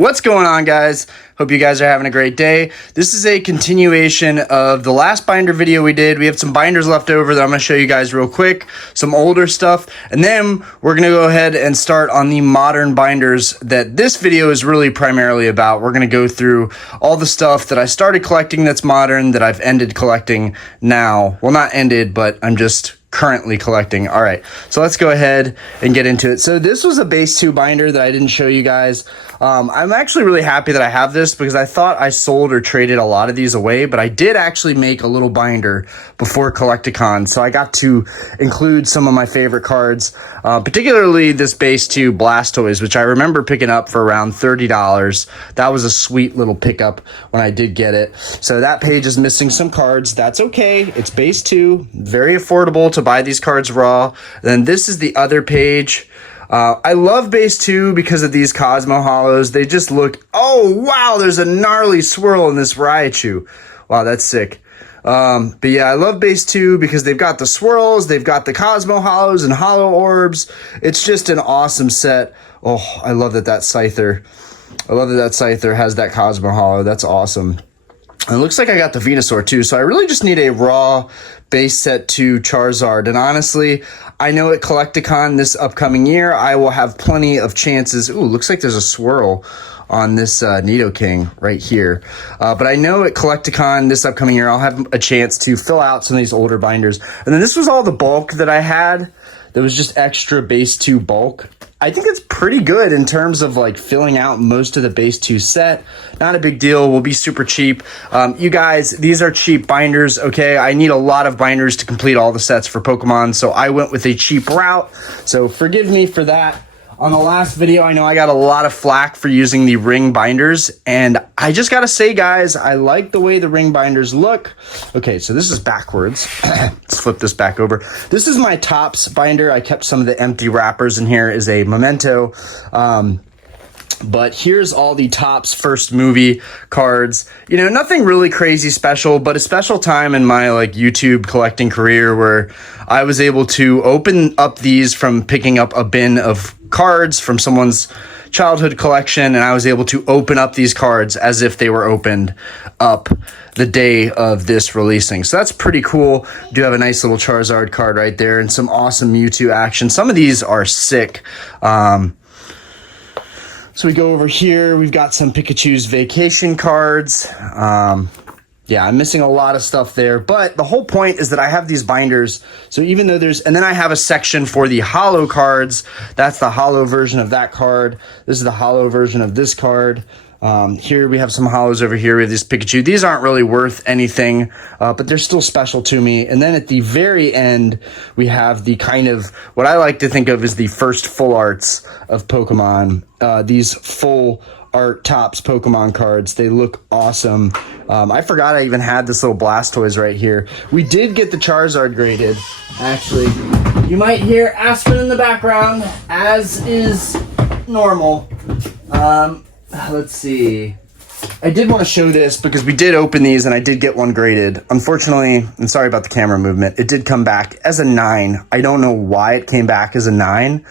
What's going on, guys? Hope you guys are having a great day. This is a continuation of the last binder video we did. We have some binders left over that I'm going to show you guys real quick, some older stuff, and then we're going to go ahead and start on the modern binders that this video is really primarily about. We're going to go through all the stuff that I started collecting that's modern, that I've ended collecting now. Well, not ended, but I'm just currently collecting. All right, so let's go ahead and get into it. So this was a base 2 binder that I didn't show you guys. I'm actually really happy that I have this because I thought I sold or traded a lot of these away, but I did actually make a little binder before Collecticon, so I got to include some of my favorite cards, particularly this base 2 Blastoise, which I remember picking up for around $30. That was a sweet little pickup when I did get it. So that page is missing some cards. That's okay. It's base 2, very affordable to buy these cards raw. Then this is the other page. I love base 2 because of these Cosmo Hollows. They just look, oh wow, there's a gnarly swirl in this Raichu. Wow, that's sick. But yeah, I love base 2 because they've got the swirls, they've got the Cosmo Hollows and Hollow Orbs. It's just an awesome set. Oh, I love that Scyther. I love that Scyther has that Cosmo Hollow. That's awesome. And it looks like I got the Venusaur too, so I really just need a raw base set 2 Charizard. And honestly, I know at Collecticon this upcoming year, I will have plenty of chances. Ooh, looks like there's a swirl on this Nidoking right here. But I know at Collecticon this upcoming year, I'll have a chance to fill out some of these older binders. And then this was all the bulk that I had. That was just extra base 2 bulk. I think it's pretty good in terms of like filling out most of the base 2 set. Not a big deal. Will be super cheap. You guys, these are cheap binders, okay? I need a lot of binders to complete all the sets for Pokemon, so I went with a cheap route. So forgive me for that. On the last video, I know I got a lot of flack for using the ring binders, and I just gotta say, guys, I like the way the ring binders look. Okay, so this is backwards. Let's flip this back over. This is my Topps binder. I kept some of the empty wrappers in here as a memento. But here's all the Topps first movie cards. You know, nothing really crazy special, but a special time in my like YouTube collecting career where I was able to open up these from picking up a bin of cards from someone's childhood collection, and I was able to open up these cards as if they were opened up the day of this releasing. So that's pretty cool. Do have a nice little Charizard card right there and some awesome Mewtwo action. Some of these are sick. So we go over here, we've got some Pikachu's vacation cards. Yeah, I'm missing a lot of stuff there, but the whole point is that I have these binders. So even though and then I have a section for the hollow cards. That's the hollow version of that card. This is the hollow version of this card. Here we have some hollows over here. We have this Pikachu. These aren't really worth anything, but they're still special to me. And then at the very end, we have the kind of what I like to think of as the first full arts of Pokemon. These full art Topps Pokemon cards. They look awesome. I forgot I even had this little Blastoise right here. We did get the Charizard graded, actually. You might hear Aspen in the background, as is normal. Let's see. I did want to show this because we did open these and I did get one graded. Unfortunately, and sorry about the camera movement, it did come back as a 9. I don't know why it came back as a 9.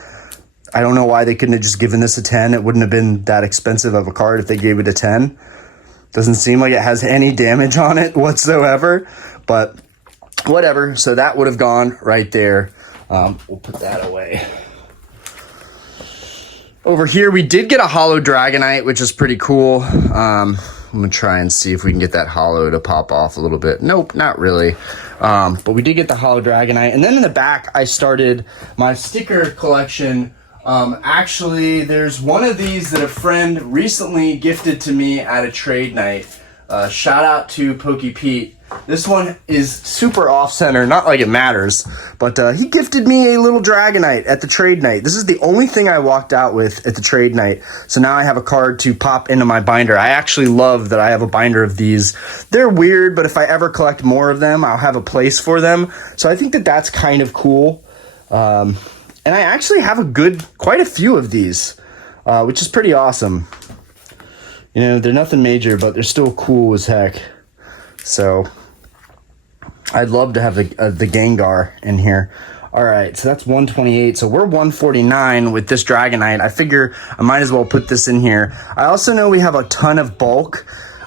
I don't know why they couldn't have just given this a 10. It wouldn't have been that expensive of a card if they gave it a 10. Doesn't seem like it has any damage on it whatsoever, but whatever. So that would have gone right there. We'll put that away. Over here, we did get a Hollow Dragonite, which is pretty cool. I'm going to try and see if we can get that Hollow to pop off a little bit. Nope, not really. But we did get the Hollow Dragonite. And then in the back, I started my sticker collection. Actually, there's one of these that a friend recently gifted to me at a trade night. Shout out to Pokey Pete. This one is super off-center, not like it matters, but he gifted me a little Dragonite at the trade night. This is the only thing I walked out with at the trade night, so now I have a card to pop into my binder. I actually love that I have a binder of these. They're weird, but if I ever collect more of them, I'll have a place for them, so I think that that's kind of cool. And I actually have quite a few of these, which is pretty awesome. You know, they're nothing major, but they're still cool as heck. So I'd love to have the Gengar in here. All right, so that's 128. So we're 149 with this Dragonite. I figure I might as well put this in here. I also know we have a ton of bulk.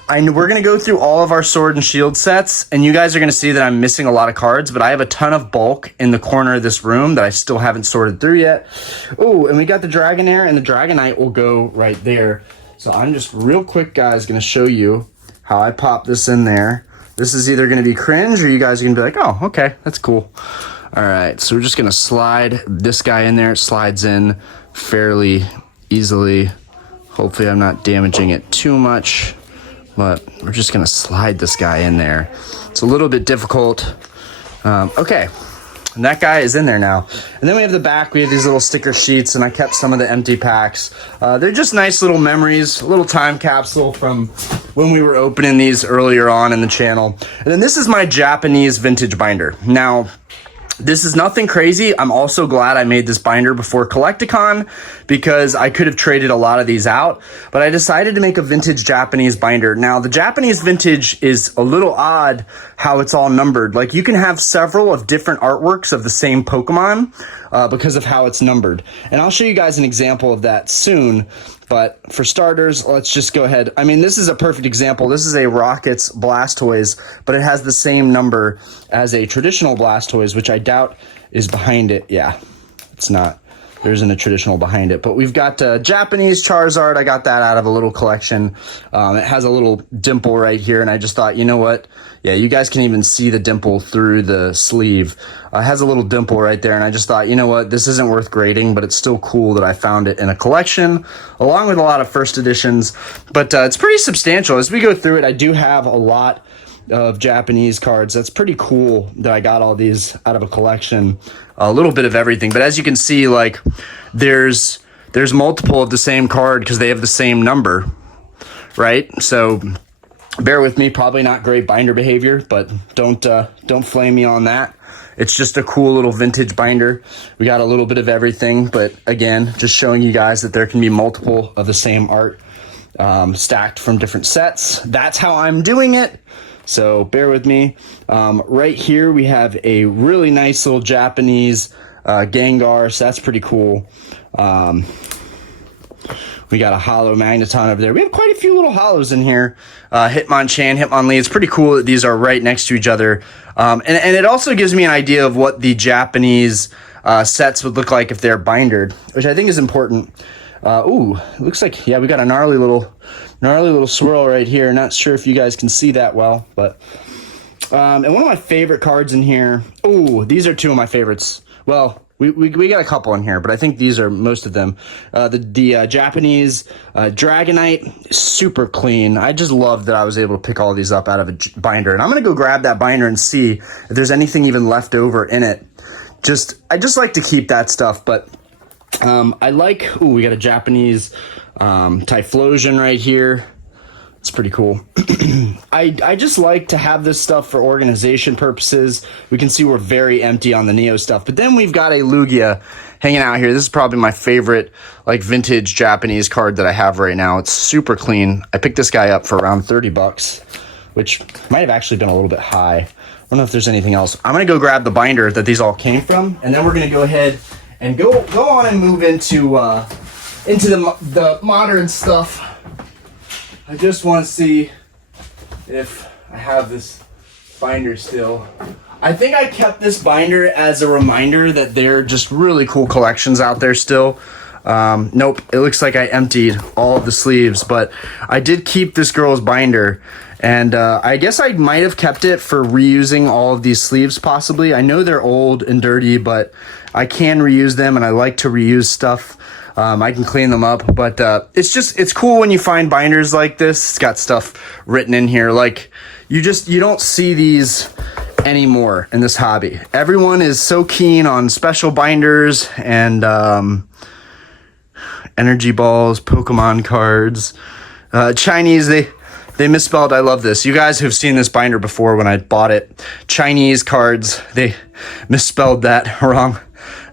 We're going to go through all of our Sword and Shield sets, and you guys are going to see that I'm missing a lot of cards, but I have a ton of bulk in the corner of this room that I still haven't sorted through yet. Oh, and we got the Dragonair, and the Dragonite will go right there. So I'm just real quick, guys, going to show you how I pop this in there. This is either going to be cringe, or you guys are going to be like, oh, okay, that's cool. All right, so we're just going to slide this guy in there. It slides in fairly easily. Hopefully I'm not damaging it too much, but we're just going to slide this guy in there. It's a little bit difficult. Okay, and that guy is in there now. And then we have the back. We have these little sticker sheets, and I kept some of the empty packs. They're just nice little memories, a little time capsule from when we were opening these earlier on in the channel. And then this is my Japanese vintage binder. Now, this is nothing crazy. I'm also glad I made this binder before Collecticon because I could have traded a lot of these out, but I decided to make a vintage Japanese binder. Now, the Japanese vintage is a little odd how it's all numbered. Like, you can have several of different artworks of the same Pokemon because of how it's numbered. And I'll show you guys an example of that soon. But for starters, let's just go ahead. I mean, this is a perfect example. This is a Rockets Blastoise, but it has the same number as a traditional Blastoise, which I doubt is behind it. Yeah, it's not. There isn't a traditional behind it. But we've got Japanese Charizard. I got that out of a little collection. It has a little dimple right here, and I just thought, you know what? Yeah, you guys can even see the dimple through the sleeve. It has a little dimple right there, and I just thought, you know what? This isn't worth grading, but it's still cool that I found it in a collection, along with a lot of first editions. But it's pretty substantial. As we go through it, I do have a lot of Japanese cards. That's pretty cool that I got all these out of a collection. A little bit of everything. But as you can see, like, there's multiple of the same card because they have the same number, right? So bear with me, probably not great binder behavior, but don't flame me on that. It's just a cool little vintage binder. We got a little bit of everything, but again, just showing you guys that there can be multiple of the same art stacked from different sets. That's how I'm doing it. So bear with me. Right here we have a really nice little Japanese Gengar, so that's pretty cool. We got a hollow Magneton over there. We have quite a few little hollows in here. Hitmonchan, Hitmonlee. It's pretty cool that these are right next to each other. And it also gives me an idea of what the Japanese sets would look like if they're bindered, which I think is important. Ooh, it looks like, yeah, we got a gnarly little swirl right here. Not sure if you guys can see that well, but and one of my favorite cards in here. Ooh, these are two of my favorites. Well, we got a couple in here, but I think these are most of them. The Japanese Dragonite, super clean. I just love that I was able to pick all these up out of a binder, and I'm gonna go grab that binder and see if there's anything even left over in it. I just like to keep that stuff, but I like. Ooh, we got a Japanese Typhlosion right here. It's pretty cool. I just like to have this stuff for organization purposes. We can see we're very empty on the Neo stuff. But then we've got a Lugia hanging out here. This is probably my favorite like vintage Japanese card that I have right now. It's super clean. I picked this guy up for around 30 bucks, which might have actually been a little bit high. I don't know if there's anything else. I'm going to go grab the binder that these all came from, and then we're going to go ahead and go on and move into the modern stuff. I just want to see if I have this binder still. I think I kept this binder as a reminder that there are just really cool collections out there still. Nope, it looks like I emptied all of the sleeves, but I did keep this girl's binder, and I guess I might have kept it for reusing all of these sleeves possibly. I know they're old and dirty, but I can reuse them, and I like to reuse stuff. I can clean them up, but it's cool when you find binders like this. It's got stuff written in here. Like, you don't see these anymore in this hobby. Everyone is so keen on special binders and energy balls, Pokemon cards. Chinese, they misspelled I love this. You guys have seen this binder before when I bought it. Chinese cards, they misspelled that wrong.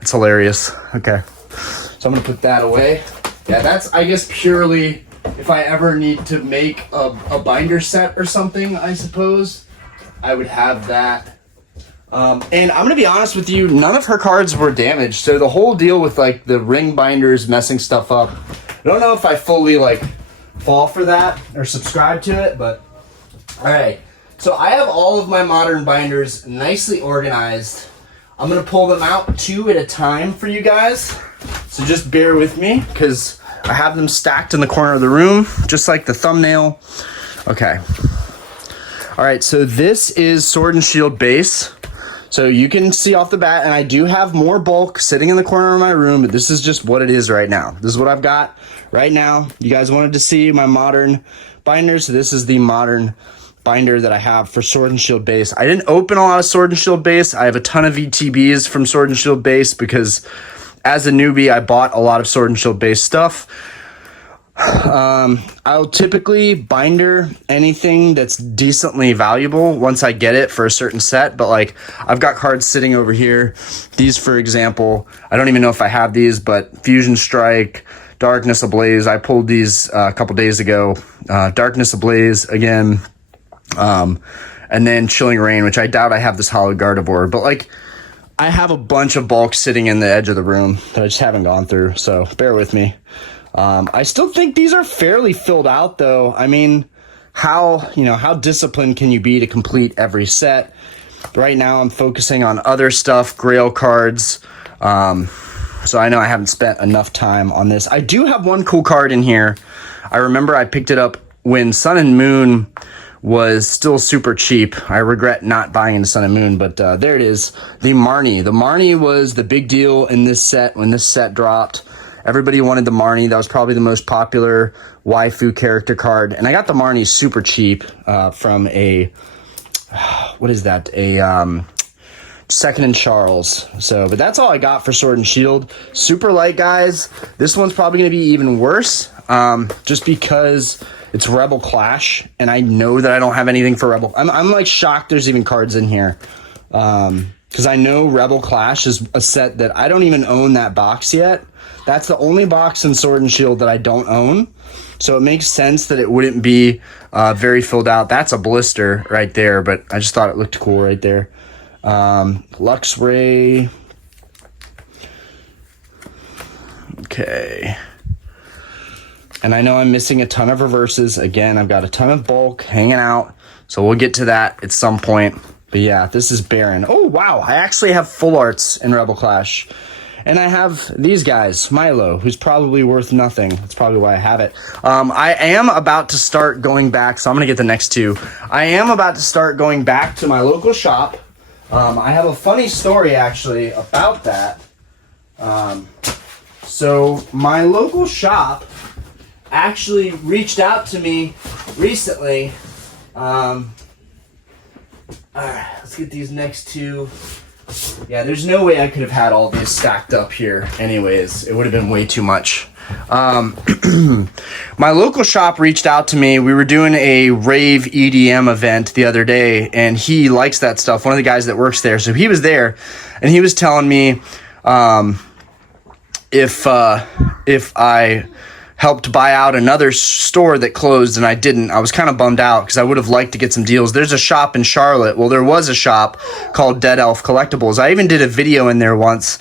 It's hilarious. Okay. So I'm going to put that away. Yeah, that's, I guess, purely if I ever need to make a binder set or something, I suppose. I would have that And I'm gonna be honest with you, none of her cards were damaged. So the whole deal with like the ring binders messing stuff up, I don't know if I fully like fall for that or subscribe to it, but all right. So I have all of my modern binders nicely organized. I'm gonna pull them out 2 at a time for you guys. So just bear with me because I have them stacked in the corner of the room, just like the thumbnail. Okay. All right, so this is Sword and Shield base. So you can see off the bat, and I do have more bulk sitting in the corner of my room, but this is just what it is right now. This is what I've got right now. You guys wanted to see my modern binders, so this is the modern binder that I have for Sword and Shield base. I didn't open a lot of Sword and Shield base. I have a ton of VTBs from Sword and Shield base because as a newbie, I bought a lot of Sword and Shield base stuff. I'll typically binder anything that's decently valuable once I get it for a certain set, but like I've got cards sitting over here. These, for example, I don't even know if I have these, but Fusion Strike, Darkness Ablaze, I pulled these a couple days ago. Darkness Ablaze again, and then Chilling Rain, which I doubt I have this Hollow Gardevoir, but like I have a bunch of bulk sitting in the edge of the room that I just haven't gone through, so bear with me. I still think these are fairly filled out though. I mean, how disciplined can you be to complete every set? Right now I'm focusing on other stuff, Grail cards. So I know I haven't spent enough time on this. I do have one cool card in here. I remember I picked it up when Sun and Moon was still super cheap. I regret not buying into Sun and Moon, but there it is. The Marnie. The Marnie was the big deal in this set when this set dropped. Everybody wanted the Marnie. That was probably the most popular waifu character card. And I got the Marnie super cheap from a, what is that? A Second and Charles. So, but that's all I got for Sword and Shield. Super light, guys. This one's probably going to be even worse just because it's Rebel Clash. And I know that I don't have anything for Rebel. I'm like shocked there's even cards in here. Because I know Rebel Clash is a set that I don't even own that box yet. That's the only box in Sword and Shield that I don't own. So it makes sense that it wouldn't be very filled out. That's a blister right there, but I just thought it looked cool right there. Luxray. Okay. And I know I'm missing a ton of reverses. Again, I've got a ton of bulk hanging out. So we'll get to that at some point. But yeah, this is Baron. Oh, wow. I actually have full arts in Rebel Clash. And I have these guys, Milo, who's probably worth nothing. That's probably why I have it. I am about to start going back, so I'm going to get the next 2. I am about to start going back to my local shop. I have a funny story, actually, about that. So my local shop actually reached out to me recently. All right, let's get these next 2. Yeah, there's no way I could have had all these stacked up here anyways. It would have been way too much. My local shop reached out to me. We were doing a rave EDM event the other day, and he likes that stuff. One of the guys that works there. So he was there, and he was telling me if I helped buy out another store that closed, and I didn't. I was kind of bummed out because I would have liked to get some deals. There's a shop in Charlotte. Well, there was a shop called Dead Elf Collectibles. I even did a video in there once.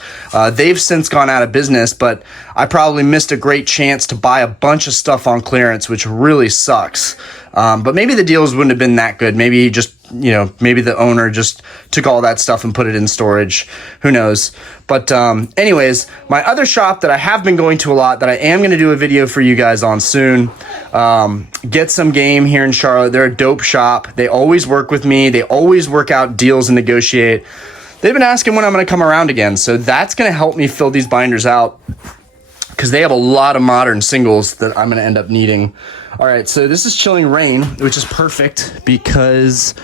They've since gone out of business, but I probably missed a great chance to buy a bunch of stuff on clearance, which really sucks. But maybe the deals wouldn't have been that good. Maybe he just, maybe the owner just took all that stuff and put it in storage. Who knows? But anyways, my other shop that I have been going to a lot that I am going to do a video for you guys on soon, Get Some Game here in Charlotte. They're a dope shop. They always work with me. They always work out deals and negotiate. They've been asking when I'm going to come around again. So that's going to help me fill these binders out, because they have a lot of modern singles that I'm going to end up needing. All right, so this is Chilling Rain, which is perfect because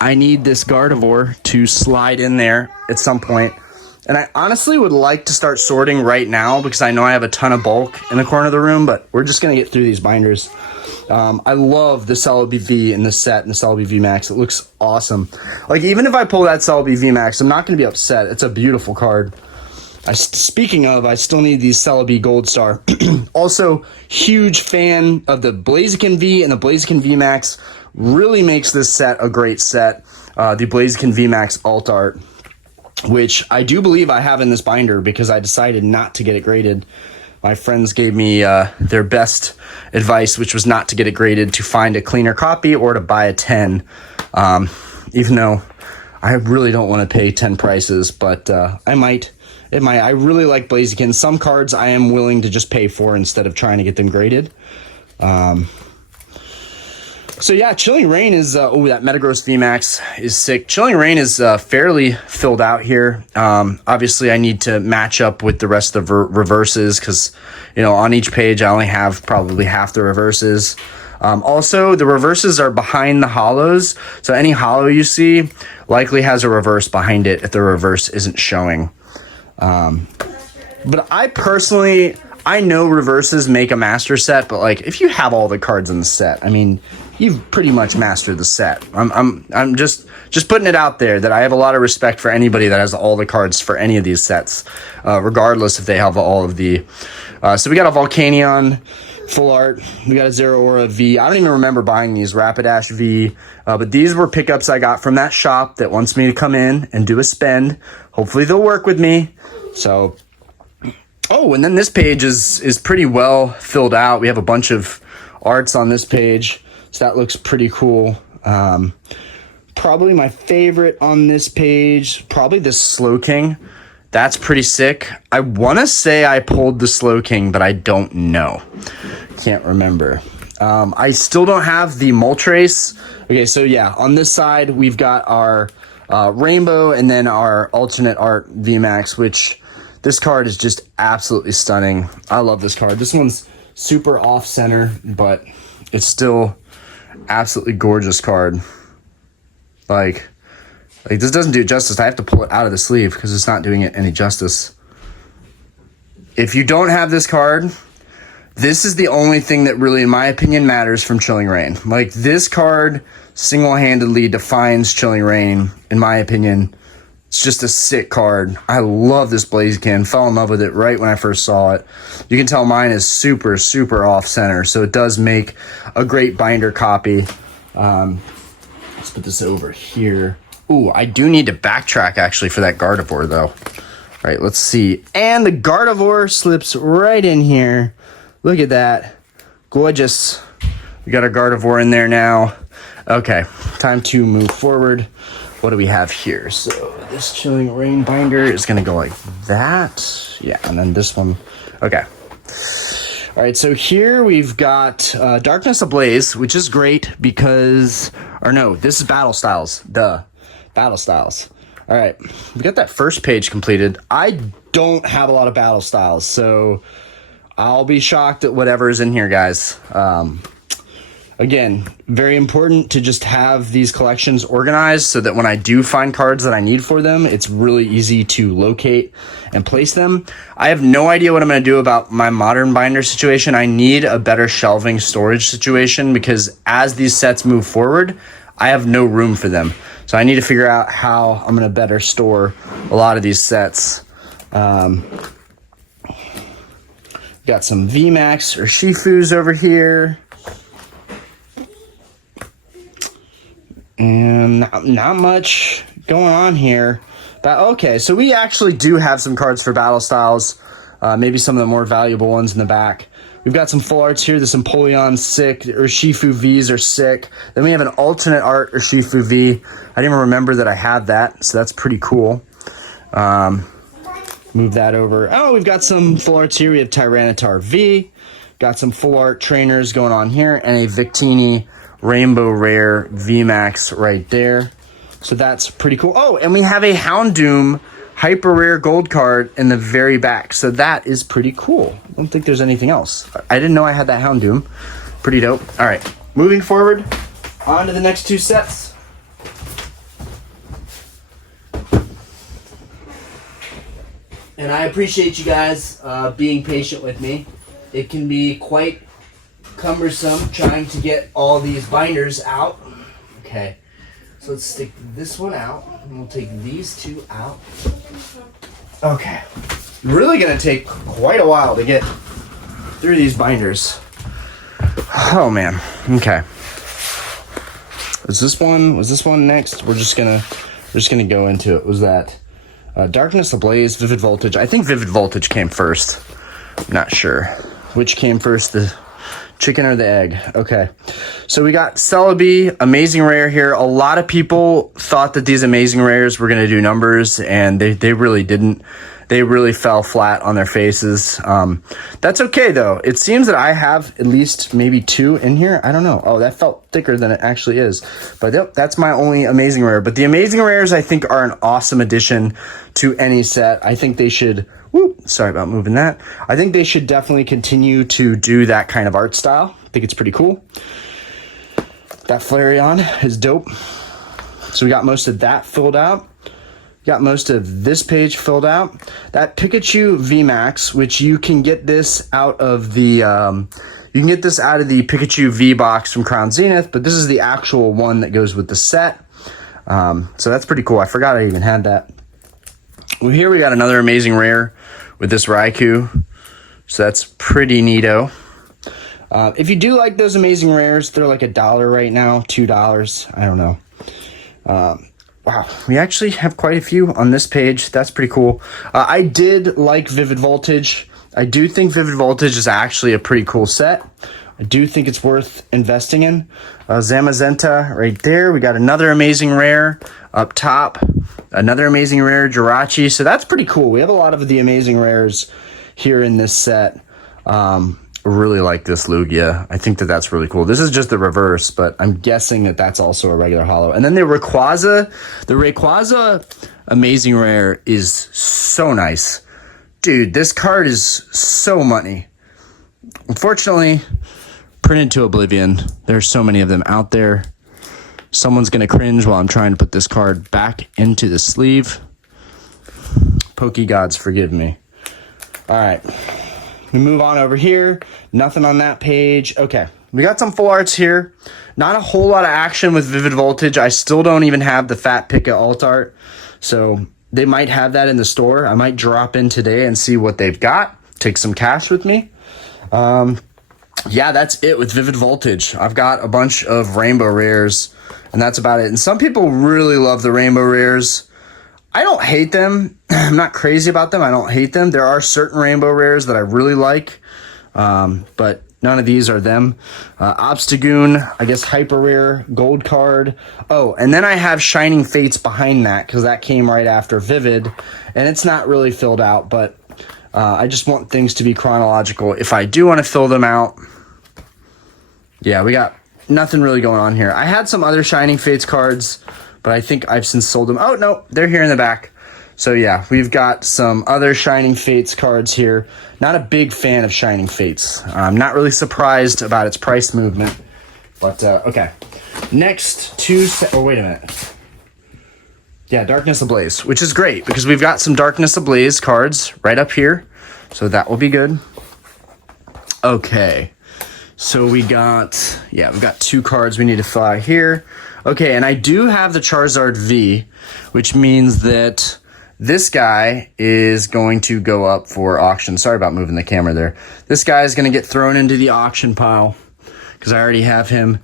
I need this Gardevoir to slide in there at some point. And I honestly would like to start sorting right now because I know I have a ton of bulk in the corner of the room, but we're just going to get through these binders. I love the Celebi V in this set and the Celebi V Max. It looks awesome. Like, even if I pull that Celebi V Max, I'm not going to be upset. It's a beautiful card. Speaking of, I still need these Celebi Gold Star. Also, huge fan of the Blaziken V and the Blaziken V Max. really makes this set a great set. The Blaziken VMAX Alt Art, which I do believe I have in this binder because I decided not to get it graded. My friends gave me their best advice, which was not to get it graded, to find a cleaner copy or to buy a 10. Even though I really don't want to pay 10 prices, but I might. I really like Blaziken. Some cards I am willing to just pay for instead of trying to get them graded. So yeah, Chilling Reign is, that Metagross VMAX is sick. Chilling Reign is fairly filled out here. Obviously I need to match up with the rest of the reverses because, you know, on each page I only have probably half the reverses. Also, the reverses are behind the hollows, so any hollow you see likely has a reverse behind it if the reverse isn't showing. But I know reverses make a master set, but like if you have all the cards in the set, I mean, you've pretty much mastered the set. I'm just putting it out there that I have a lot of respect for anybody that has all the cards for any of these sets, regardless if they have all of the. So we got a Volcanion full art. We got a Zeraora V. I don't even remember buying these, Rapidash V. But these were pickups I got from that shop that wants me to come in and do a spend. Hopefully they'll work with me. So, oh, and then this page is pretty well filled out. We have a bunch of arts on this page. So that looks pretty cool. Probably my favorite on this page, probably this Slowking. That's pretty sick. I want to say I pulled the Slowking, but I don't know. Can't remember. I still don't have the Moltres. Okay, so yeah, on this side, we've got our Rainbow and then our alternate art VMAX, which this card is just absolutely stunning. I love this card. This one's super off-center, but it's still absolutely gorgeous card. Like this doesn't do it justice. I have to pull it out of the sleeve because it's not doing it any justice. If you don't have this card, this is the only thing that really, in my opinion, matters from Chilling Reign. Like, this card single-handedly defines Chilling Reign, in my opinion. It's just a sick card. I love this Blaziken. Fell in love with it right when I first saw it. You can tell mine is super, super off-center, so it does make a great binder copy. Let's put this over here. Ooh, I do need to backtrack, actually, for that Gardevoir, though. All right, let's see. And the Gardevoir slips right in here. Look at that. Gorgeous. We got our Gardevoir in there now. Okay, time to move forward. What do we have here? So this Chilling Reign binder is going to go like that. Yeah, and then this one. Okay. All right, so here we've got Darkness Ablaze, which is great because... Or no, this is Battle Styles. Duh. Battle Styles. All right, we got that first page completed. I don't have a lot of Battle Styles, so I'll be shocked at whatever is in here, guys. Again, very important to just have these collections organized so that when I do find cards that I need for them, it's really easy to locate and place them. I have no idea what I'm going to do about my modern binder situation. I need a better shelving storage situation because as these sets move forward, I have no room for them. So I need to figure out how I'm going to better store a lot of these sets. Got some VMAX or Shifus over here. And not much going on here. But okay, so we actually do have some cards for Battle Styles. Maybe some of the more valuable ones in the back. We've got some full arts here. The Empoleon sick, or Shifu Vs are sick. Then we have an alternate art or Shifu V. I didn't even remember that I had that, so that's pretty cool. Move that over. Oh, we've got some full arts here. We have Tyranitar V. Got some full art trainers going on here, and a Victini Rainbow Rare VMAX right there. So that's pretty cool. Oh, and we have a Houndoom Hyper Rare Gold card in the very back. So that is pretty cool. I don't think there's anything else. I didn't know I had that Houndoom. Pretty dope. All right, moving forward, on to the next two sets. And I appreciate you guys being patient with me. It can be quite cumbersome trying to get all these binders out. Okay, so let's stick this one out, and we'll take these two out. Okay, really gonna take quite a while to get through these binders. Oh man, okay. Was this one next? We're just gonna go into it. Was that Darkness Ablaze, Vivid Voltage? I think Vivid Voltage came first. I'm not sure which came first, the chicken or the egg. Okay, so we got Celebi, amazing rare here. A lot of people thought that these amazing rares were gonna do numbers, and they really didn't. They really fell flat on their faces. That's okay, though. It seems that I have at least maybe 2 in here. I don't know. Oh, that felt thicker than it actually is. But yep, that's my only amazing rare. But the amazing rares, I think, are an awesome addition to any set. I think they should... sorry about moving that. I think they should definitely continue to do that kind of art style. I think it's pretty cool. That Flareon is dope. So we got most of that filled out. Got most of this page filled out. That Pikachu VMAX, which you can get this out of the Pikachu V box from Crown Zenith, but this is the actual one that goes with the set. So that's pretty cool. I forgot I even had that. Well, here we got another amazing rare with this Raikou. So that's pretty neato. If you do like those amazing rares, they're like $1 right now, $2. I don't know. Wow, we actually have quite a few on this page. That's pretty cool. I did like Vivid Voltage. I do think Vivid Voltage is actually a pretty cool set. I do think it's worth investing in. Zamazenta right there. We got another amazing rare up top. Another amazing rare, Jirachi. So that's pretty cool. We have a lot of the amazing rares here in this set. Really like this Lugia. I think that that's really cool. This is just the reverse, but I'm guessing that that's also a regular holo. And then the Rayquaza amazing rare is so nice. Dude, this card is so money. Unfortunately, printed to oblivion. There's so many of them out there. Someone's gonna cringe while I'm trying to put this card back into the sleeve. Poke gods, forgive me. All right. We move on over here. Nothing on that page. Okay, we got some full arts here. Not a whole lot of action with Vivid Voltage. I still don't even have the Fat Pika alt art. So they might have that in the store. I might drop in today and see what they've got. Take some cash with me. Yeah, that's it with Vivid Voltage. I've got a bunch of rainbow rares, and that's about it. And some people really love the rainbow rares. I don't hate them. I'm not crazy about them. I don't hate them. There are certain rainbow rares that I really like, but none of these are them. Obstagoon, I guess hyper rare, gold card. Oh, and then I have Shining Fates behind that because that came right after Vivid, and it's not really filled out, but I just want things to be chronological. If I do want to fill them out, yeah, we got nothing really going on here. I had some other Shining Fates cards, but I think I've since sold them. Oh, no, they're here in the back. So, yeah, we've got some other Shining Fates cards here. Not a big fan of Shining Fates. I'm not really surprised about its price movement. But, okay. Next two... Oh, wait a minute. Yeah, Darkness Ablaze, which is great because we've got some Darkness Ablaze cards right up here. So that will be good. Okay. So we got... Yeah, we've got 2 cards we need to fill out here. Okay, and I do have the Charizard V, which means that this guy is going to go up for auction. Sorry about moving the camera there. This guy is going to get thrown into the auction pile because I already have him.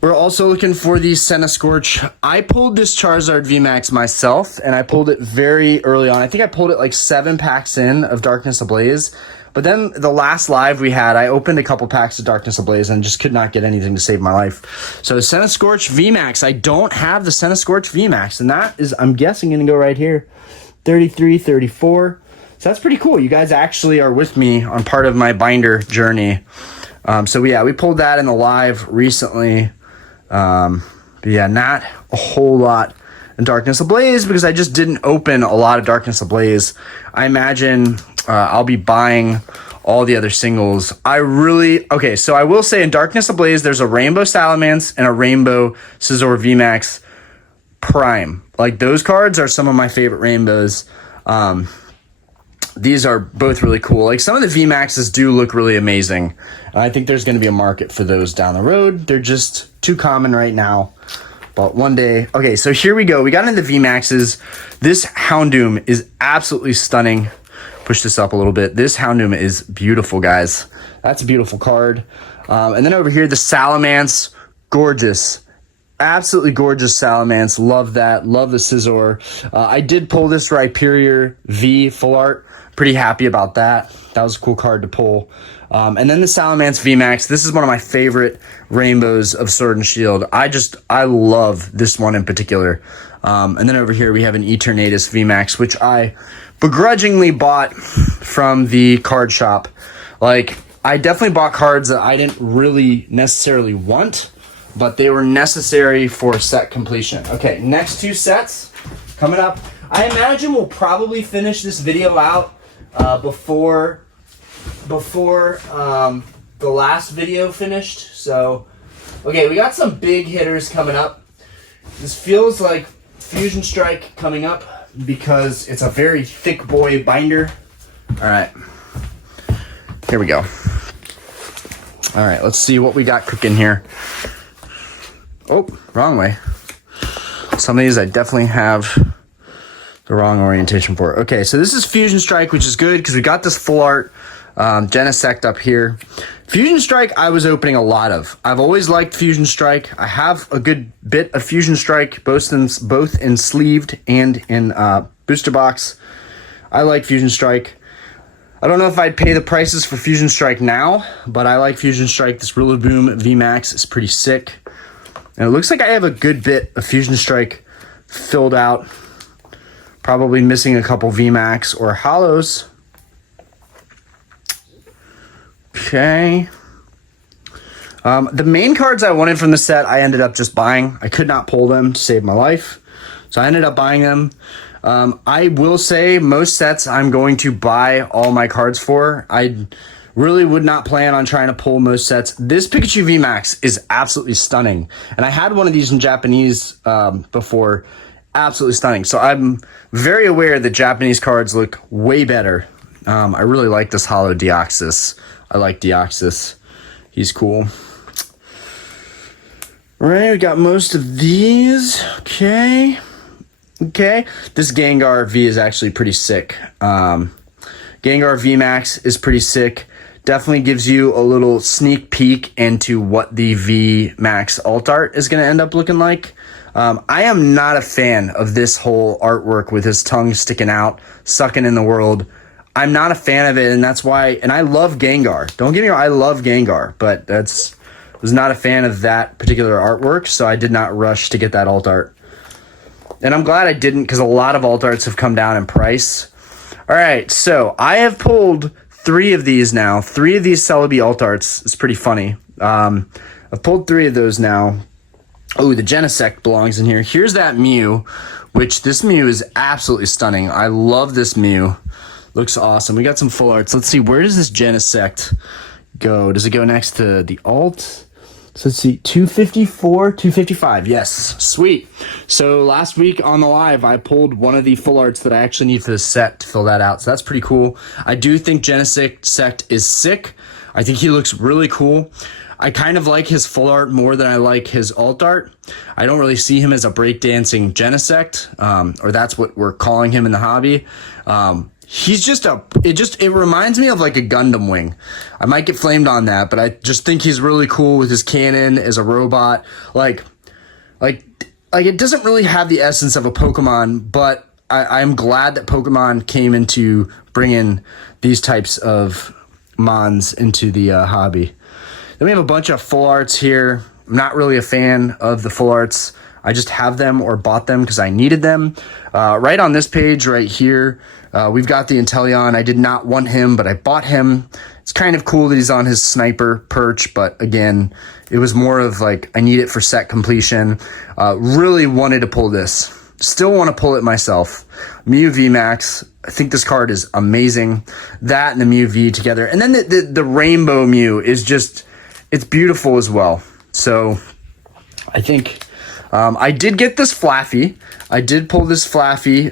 We're also looking for the Scorch. I pulled this Charizard VMAX myself, and I pulled it very early on. I think I pulled it like 7 packs in of Darkness Ablaze. But then the last live we had, I opened a couple packs of Darkness Ablaze and just could not get anything to save my life. So Scorch VMAX. I don't have the Scorch VMAX, and that is, I'm guessing, going to go right here. 33, 34. So that's pretty cool. You guys actually are with me on part of my binder journey. So yeah, we pulled that in the live recently. But yeah, not a whole lot in Darkness Ablaze because I just didn't open a lot of Darkness Ablaze. I imagine I'll be buying all the other singles. Okay, so I will say in Darkness Ablaze, there's a Rainbow Salamence and a Rainbow Scizor VMAX Prime. Like, those cards are some of my favorite rainbows. These are both really cool. Like, some of the VMAXs do look really amazing. I think there's going to be a market for those down the road. They're just too common right now. But one day... Okay, so here we go. We got into the VMAXs. This Houndoom is absolutely stunning. Push this up a little bit. This Houndoom is beautiful, guys. That's a beautiful card. And then over here, the Salamence. Gorgeous. absolutely gorgeous Salamence. Love that. Love the Scizor. I did pull this Rhyperior V full art. Pretty happy about that. That was a cool card to pull. And then the Salamence VMAX. This is one of my favorite rainbows of Sword and Shield. I love this one in particular. And then over here we have an Eternatus VMAX, which I begrudgingly bought from the card shop. Like, I definitely bought cards that I didn't really necessarily want, but they were necessary for set completion. Okay, next two sets coming up. I imagine we'll probably finish this video out before the last video finished. So, okay, we got some big hitters coming up. This feels like Fusion Strike coming up because it's a very thick boy binder. All right, here we go. All right, let's see what we got cooking here. Oh, wrong way. Some of these I definitely have the wrong orientation for. Okay, so this is Fusion Strike, which is good because we got this full art Genesect up here. Fusion Strike I was opening a lot of. I've always liked Fusion Strike. I have a good bit of Fusion Strike, both in sleeved and in booster box. I like Fusion Strike. I don't know if I'd pay the prices for Fusion Strike now, but I like Fusion Strike. This Rillaboom VMAX is pretty sick. And it looks like I have a good bit of Fusion Strike filled out. Probably missing a couple VMAX or hollows. Okay. The main cards I wanted from the set, I ended up just buying. I could not pull them to save my life, so I ended up buying them. I will say most sets I'm going to buy all my cards for. I really would not plan on trying to pull most sets. This Pikachu VMAX is absolutely stunning, and I had one of these in Japanese before. Absolutely stunning. So I'm very aware that Japanese cards look way better. I really like this Holo Deoxys. I like Deoxys. He's cool. All right, we got most of these. Okay. This Gengar V is actually pretty sick. Gengar VMAX is pretty sick. Definitely gives you a little sneak peek into what the VMAX alt art is going to end up looking like. I am not a fan of this whole artwork with his tongue sticking out, sucking in the world. I'm not a fan of it, and that's why. And I love Gengar. Don't get me wrong, I love Gengar, but was not a fan of that particular artwork, so I did not rush to get that alt art. And I'm glad I didn't, because a lot of alt arts have come down in price. All right, so I have pulled 3 of these now. 3 of these Celebi alt arts. It's pretty funny. I've pulled 3 of those now. Oh, the Genesect belongs in here. Here's that Mew, which this Mew is absolutely stunning. I love this Mew. Looks awesome. We got some full arts. Let's see, where does this Genesect go? Does it go next to the alt? So let's see, 254, 255. Yes, sweet. So last week on the live, I pulled one of the full arts that I actually need for the set to fill that out. So that's pretty cool. I do think Genesect is sick. I think he looks really cool. I kind of like his full art more than I like his alt art. I don't really see him as a breakdancing Genesect, or that's what we're calling him in the hobby. He's just it reminds me of like a Gundam Wing. I might get flamed on that, but I just think he's really cool with his cannon as a robot. Like it doesn't really have the essence of a Pokemon, but I'm glad that Pokemon came into bringing these types of mons into the hobby. Then we have a bunch of full arts here. I'm not really a fan of the full arts. I just have them or bought them because I needed them. Right on this page right here, we've got the Inteleon. I did not want him, but I bought him. It's kind of cool that he's on his sniper perch, but again, it was more of like, I need it for set completion. Really wanted to pull this. Still want to pull it myself. Mew VMAX. I think this card is amazing. That and the Mew V together. And then the Rainbow Mew is just, it's beautiful as well. So I think I did get this Flaffy. I did pull this Flaffy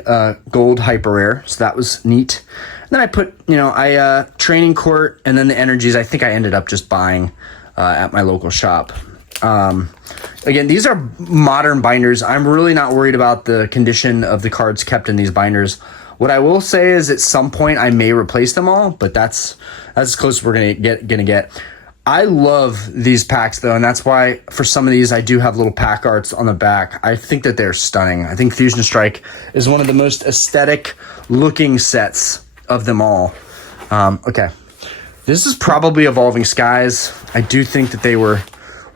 gold hyper rare, so that was neat. And then I put, Training Court and then the energies. I think I ended up just buying at my local shop. Again, these are modern binders. I'm really not worried about the condition of the cards kept in these binders. What I will say is at some point I may replace them all, but that's as close as we're gonna get. I love these packs though, and that's why for some of these I do have little pack arts on the back. I think that they're stunning. I think Fusion Strike is one of the most aesthetic looking sets of them all. Okay, this is probably Evolving Skies. I do think that they were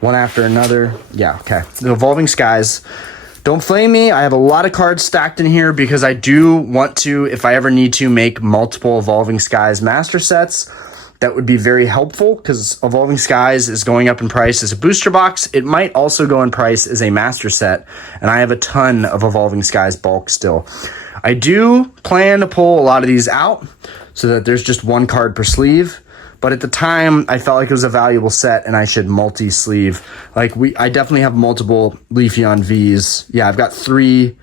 one after another. Yeah, okay. The Evolving Skies. Don't flame me. I have a lot of cards stacked in here because I do want to, if I ever need to, make multiple Evolving Skies master sets. That would be very helpful because Evolving Skies is going up in price as a booster box. It might also go in price as a master set, and I have a ton of Evolving Skies bulk still. I do plan to pull a lot of these out so that there's just one card per sleeve, but at the time, I felt like it was a valuable set and I should multi-sleeve. Like, I definitely have multiple Leafeon Vs. Yeah, I've got 3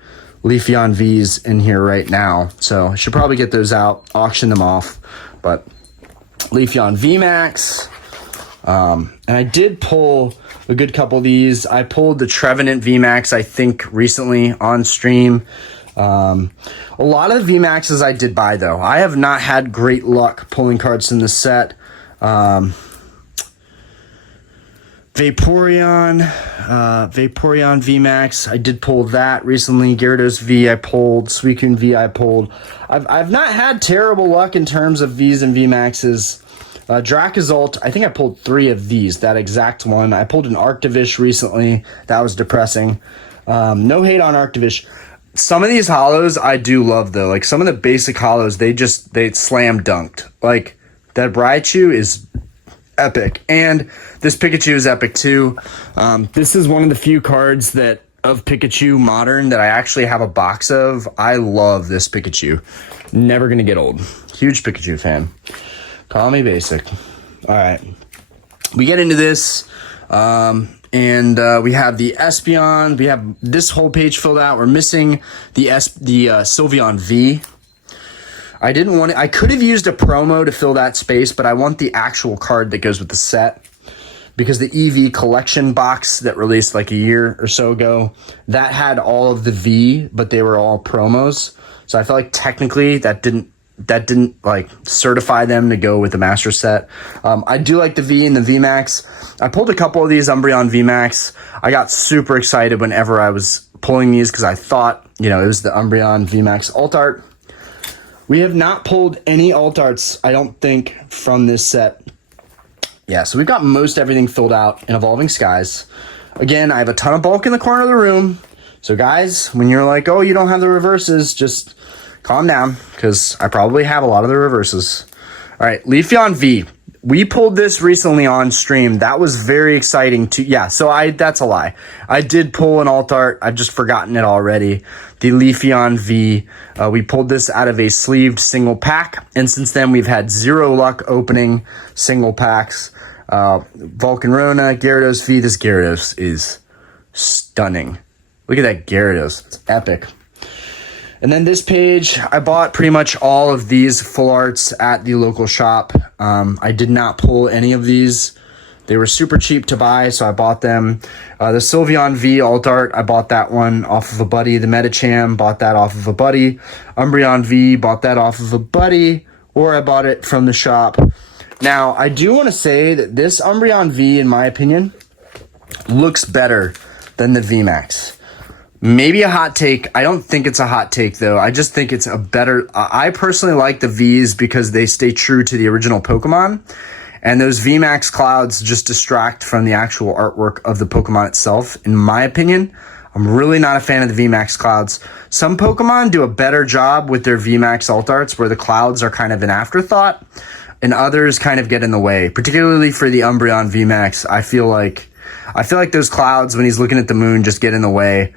Leafeon Vs in here right now, so I should probably get those out, auction them off, but Leafeon VMAX, and I did pull a good couple of these. I pulled the Trevenant VMAX, I think, recently on stream. A lot of the VMAXs I did buy, though. I have not had great luck pulling cards in this set. Vaporeon VMAX, I did pull that recently. Gyarados V I pulled, Suicune V I pulled. I've not had terrible luck in terms of Vs and VMAXs. Dracozolt, I think I pulled 3 of these, that exact one. I pulled an Arctivish recently. That was depressing. No hate on Arctivish. Some of these hollows I do love, though. Like, some of the basic hollows, they slam dunked. Like, that Raichu is epic, and this Pikachu is epic too. This is one of the few cards of Pikachu Modern that I actually have a box of. I love this Pikachu. Never gonna get old. Huge Pikachu fan. Call me basic. All right, we get into this, and we have the Espeon. We have this whole page filled out. We're missing the Sylveon V. I could have used a promo to fill that space, but I want the actual card that goes with the set, because the EV collection box that released like a year or so ago, that had all of the V, but they were all promos. So I felt like technically that didn't like certify them to go with the master set. I do like the V and the VMAX. I pulled a couple of these Umbreon VMAX. I got super excited whenever I was pulling these because I thought, it was the Umbreon VMAX alt art. We have not pulled any alt arts, I don't think, from this set. Yeah, so we've got most everything filled out in Evolving Skies. Again, I have a ton of bulk in the corner of the room. So guys, when you're like, oh, you don't have the reverses, just calm down, because I probably have a lot of the reverses. All right, Leafeon V. We pulled this recently on stream. That was very exciting too. Yeah, so that's a lie. I did pull an alt art. I've just forgotten it already. The Leafeon V. We pulled this out of a sleeved single pack, and since then we've had 0 luck opening single packs. Volcarona, Gyarados V. This Gyarados is stunning. Look at that Gyarados. It's epic. And then this page, I bought pretty much all of these full arts at the local shop. I did not pull any of these. They were super cheap to buy, so I bought them. The Sylveon V alt art, I bought that one off of a buddy. The Medicham, bought that off of a buddy. Umbreon V, bought that off of a buddy, or I bought it from the shop. Now, I do want to say that this Umbreon V, in my opinion, looks better than the VMAX. Maybe a hot take. I don't think it's a hot take, though. I just think it's a better... I personally like the Vs because they stay true to the original Pokemon. And those VMAX clouds just distract from the actual artwork of the Pokemon itself, in my opinion. I'm really not a fan of the VMAX clouds. Some Pokemon do a better job with their VMAX alt arts where the clouds are kind of an afterthought, and others kind of get in the way. Particularly for the Umbreon VMAX, I feel like those clouds, when he's looking at the moon, just get in the way.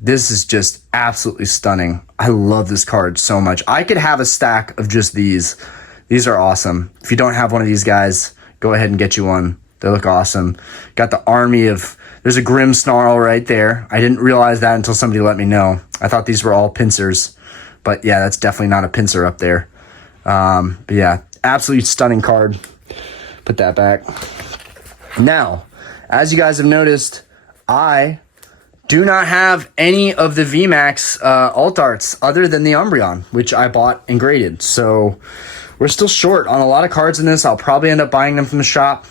This is just absolutely stunning. I love this card so much. I could have a stack of just these. These are awesome. If you don't have one of these guys, go ahead and get you one. They look awesome. Got the army of... There's a Grimmsnarl right there. I didn't realize that until somebody let me know. I thought these were all pincers. But yeah, that's definitely not a pincer up there. But yeah, absolutely stunning card. Put that back. Now, as you guys have noticed, I do not have any of the VMAX alt arts other than the Umbreon, which I bought and graded. So we're still short on a lot of cards in this. I'll probably end up buying them from the shop.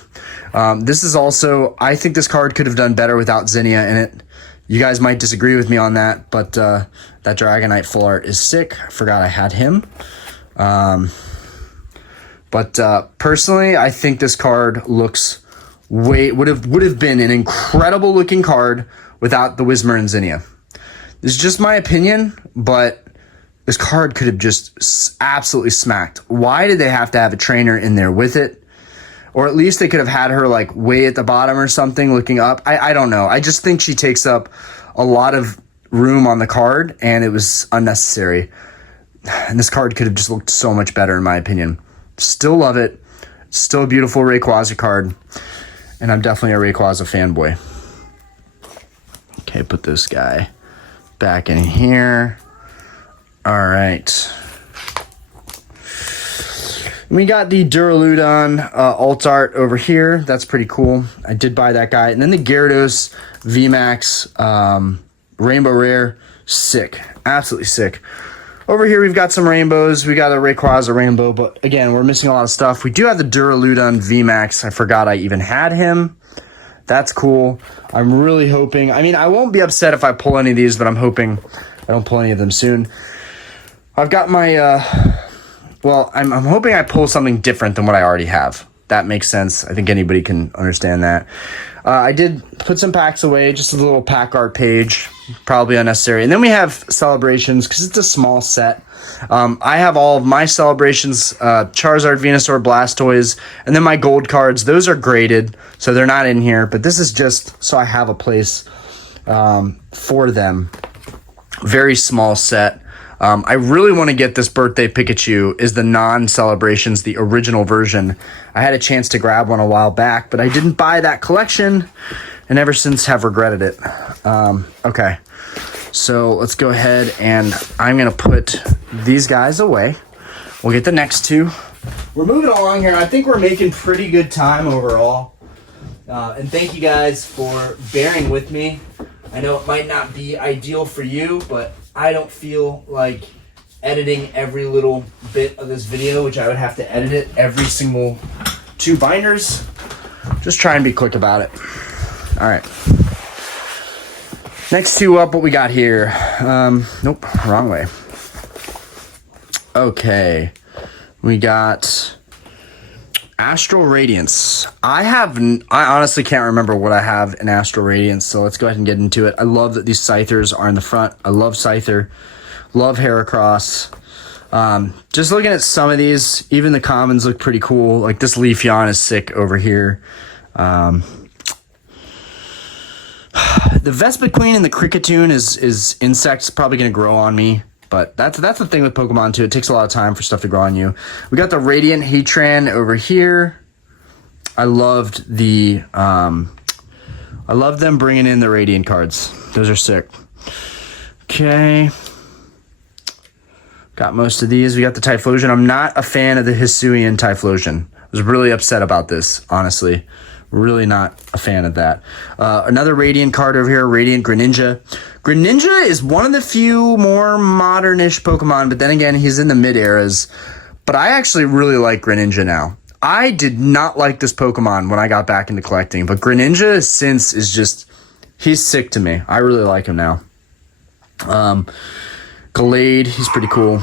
This is also, I think this card could have done better without Zinnia in it. You guys might disagree with me on that, but that Dragonite full art is sick. I forgot I had him. But personally, I think this card looks would have been an incredible looking card without the Whismur and Zinnia. This is just my opinion, but this card could have just absolutely smacked. Why did they have to have a trainer in there with it? Or at least they could have had her like way at the bottom or something looking up. I don't know. I just think she takes up a lot of room on the card, and it was unnecessary. And this card could have just looked so much better, in my opinion. Still love it. Still a beautiful Rayquaza card. And I'm definitely a Rayquaza fanboy. Okay, put this guy back in here. All right. We got the Duraludon alt art over here. That's pretty cool. I did buy that guy. And then the Gyarados VMAX Rainbow Rare. Sick. Absolutely sick. Over here, we've got some rainbows. We got a Rayquaza rainbow, but again, we're missing a lot of stuff. We do have the Duraludon VMAX. I forgot I even had him. That's cool. I'm really hoping. I mean, I won't be upset if I pull any of these, but I'm hoping I don't pull any of them soon. I've got my, well, I'm hoping I pull something different than what I already have. That makes sense. I think anybody can understand that. I did put some packs away, just a little pack art page, probably unnecessary. And then we have celebrations because it's a small set. I have all of my celebrations, Charizard, Venusaur, Blastoise, and then my gold cards. Those are graded, so they're not in here. But this is just so I have a place for them. Very small set. I really want to get this birthday Pikachu, is the non-celebrations, the original version. I had a chance to grab one a while back, but I didn't buy that collection, and ever since have regretted it. Okay, so let's go ahead, and I'm going to put these guys away. We'll get the next two. We're moving along here. I think we're making pretty good time overall. And thank you guys for bearing with me. I know it might not be ideal for you, but I don't feel like editing every little bit of this video, which I would have to edit it every single 2 binders. Just try and be quick about it. All right. Next 2 up, what we got here? Nope, wrong way. Okay. We got Astral Radiance. I honestly can't remember what I have in Astral Radiance, so let's go ahead and get into it. I love that these Scythers are in the front. I love Scyther. Love Heracross. Just looking at some of these, even the commons look pretty cool. Like this Leafeon is sick over here. The Vespiquen and the Kricketune is insects, probably going to grow on me. But that's the thing with Pokemon, too. It takes a lot of time for stuff to grow on you. We got the Radiant Heatran over here. I loved the... I love them bringing in the Radiant cards. Those are sick. Okay. Got most of these. We got the Typhlosion. I'm not a fan of the Hisuian Typhlosion. I was really upset about this, honestly. Really not a fan of that. Another Radiant card over here, Radiant Greninja. Greninja is one of the few more modern-ish Pokemon, but then again, he's in the mid-eras. But I actually really like Greninja now. I did not like this Pokemon when I got back into collecting, but Greninja since is just, he's sick to me. I really like him now. Gallade, he's pretty cool.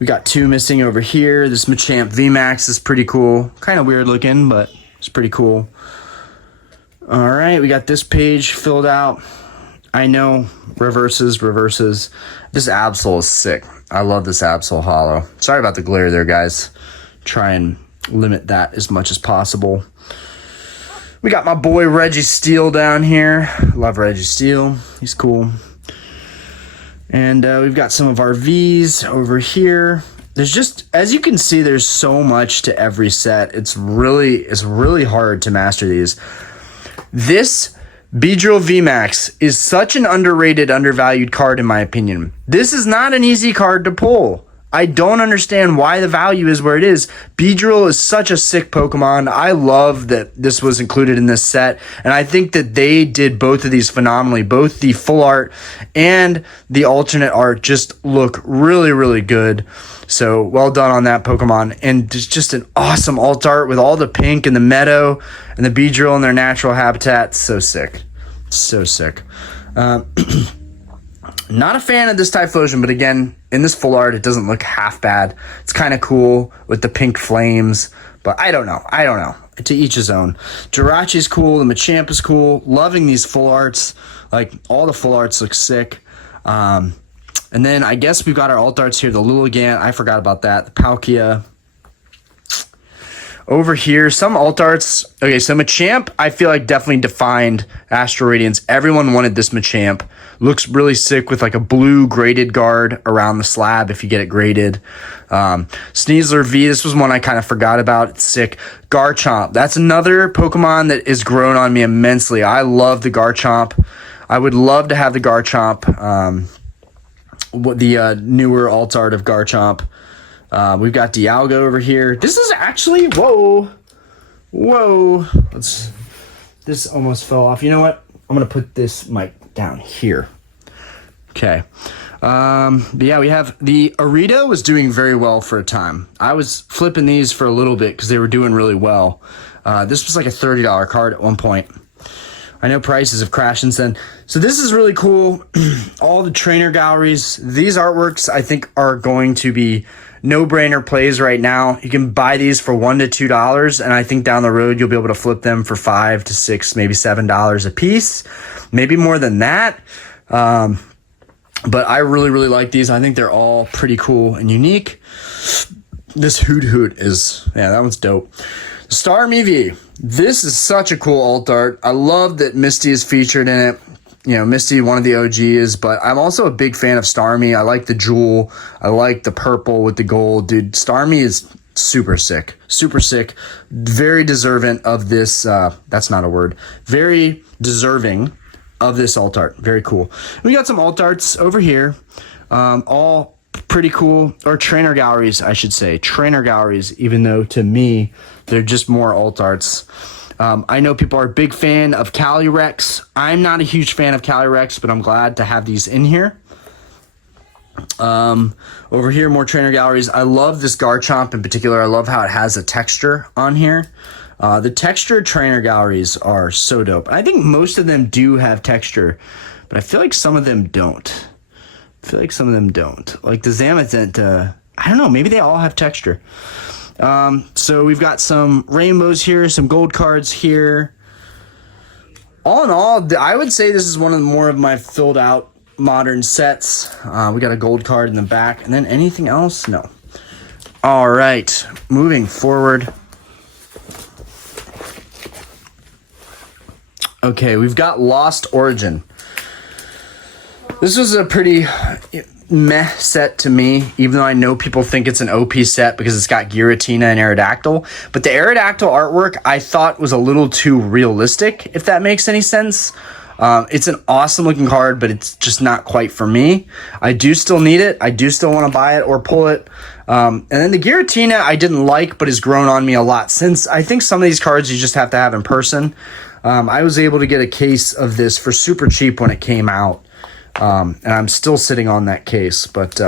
We got 2 missing over here. This Machamp VMAX is pretty cool. Kind of weird looking, but it's pretty cool. All right, we got this page filled out. I know, reverses. This Absol is sick. I love this Absol holo. Sorry about the glare there, guys. Try and limit that as much as possible. We got my boy Registeel down here. Love Registeel. He's cool. And we've got some of our Vs over here. There's just, as you can see, there's so much to every set. It's really hard to master these. This Beedrill VMAX is such an underrated, undervalued card in my opinion. This is not an easy card to pull. I don't understand why the value is where it is. Beedrill is such a sick Pokemon. I love that this was included in this set, and I think that they did both of these phenomenally. Both the full art and the alternate art just look really, really good. So well done on that, Pokemon. And just an awesome alt art with all the pink and the meadow and the Beedrill in their natural habitat. So sick. So sick. Not a fan of this Typhlosion, but again, in this full art, it doesn't look half bad. It's kind of cool with the pink flames, but I don't know. To each his own. Jirachi's cool. The Machamp is cool. Loving these full arts. Like, all the full arts look sick. And then I guess we've got our alt arts here. The Lilligant, I forgot about that. The Palkia. Over here, some alt arts. Okay, so Machamp, I feel like definitely defined Astral Radiance. Everyone wanted this Machamp. Looks really sick with like a blue graded guard around the slab if you get it graded. Sneasler V, this was one I kind of forgot about. It's sick. Garchomp, that's another Pokemon that has grown on me immensely. I love the Garchomp. I would love to have the Garchomp. The newer alt art of Garchomp. We've got Dialga over here. This is actually, whoa. This almost fell off. You know what? I'm going to put this mic down here. Okay. But yeah, we have the Arita was doing very well for a time. I was flipping these for a little bit because they were doing really well. This was like a $30 card at one point. I know prices have crashed since then. So this is really cool. All the trainer galleries. These artworks, I think, are going to be no-brainer plays right now. You can buy these for $1 to $2, and I think down the road you'll be able to flip them for $5 to $6, maybe $7 a piece. Maybe more than that. But I really, really like these. I think they're all pretty cool and unique. This Hoot is, yeah, that one's dope. Starmie V. This is such a cool alt art. I love that Misty is featured in it. You know, Misty, one of the OGs, but I'm also a big fan of Starmie. I like the jewel. I like the purple with the gold. Dude, Starmie is super sick. Super sick. Very deserving of this. That's not a word. Very deserving of this alt art. Very cool. We got some alt arts over here. All pretty cool. Or trainer galleries, I should say. Trainer galleries, even though to me, they're just more alt arts. I know people are a big fan of Calyrex. I'm not a huge fan of Calyrex, but I'm glad to have these in here. Over here, more trainer galleries. I love this Garchomp in particular. I love how it has a texture on here. The textured trainer galleries are so dope. I think most of them do have texture, but I feel like some of them don't. Like the Zamazenta, I don't know, maybe they all have texture. So we've got some rainbows here, some gold cards here. All in all, I would say this is one of the more of my filled out modern sets. We got a gold card in the back, and then anything else? No. All right, moving forward. Okay, we've got Lost Origin. This was a pretty meh set to me, even though I know people think it's an OP set because it's got Giratina and Aerodactyl. But the Aerodactyl artwork I thought was a little too realistic, if that makes any sense. It's an awesome looking card, but it's just not quite for me. I do still need it. I do still want to buy it or pull it. And then the Giratina I didn't like, but has grown on me a lot since. I think some of these cards you just have to have in person. I was able to get a case of this for super cheap when it came out. And I'm still sitting on that case, but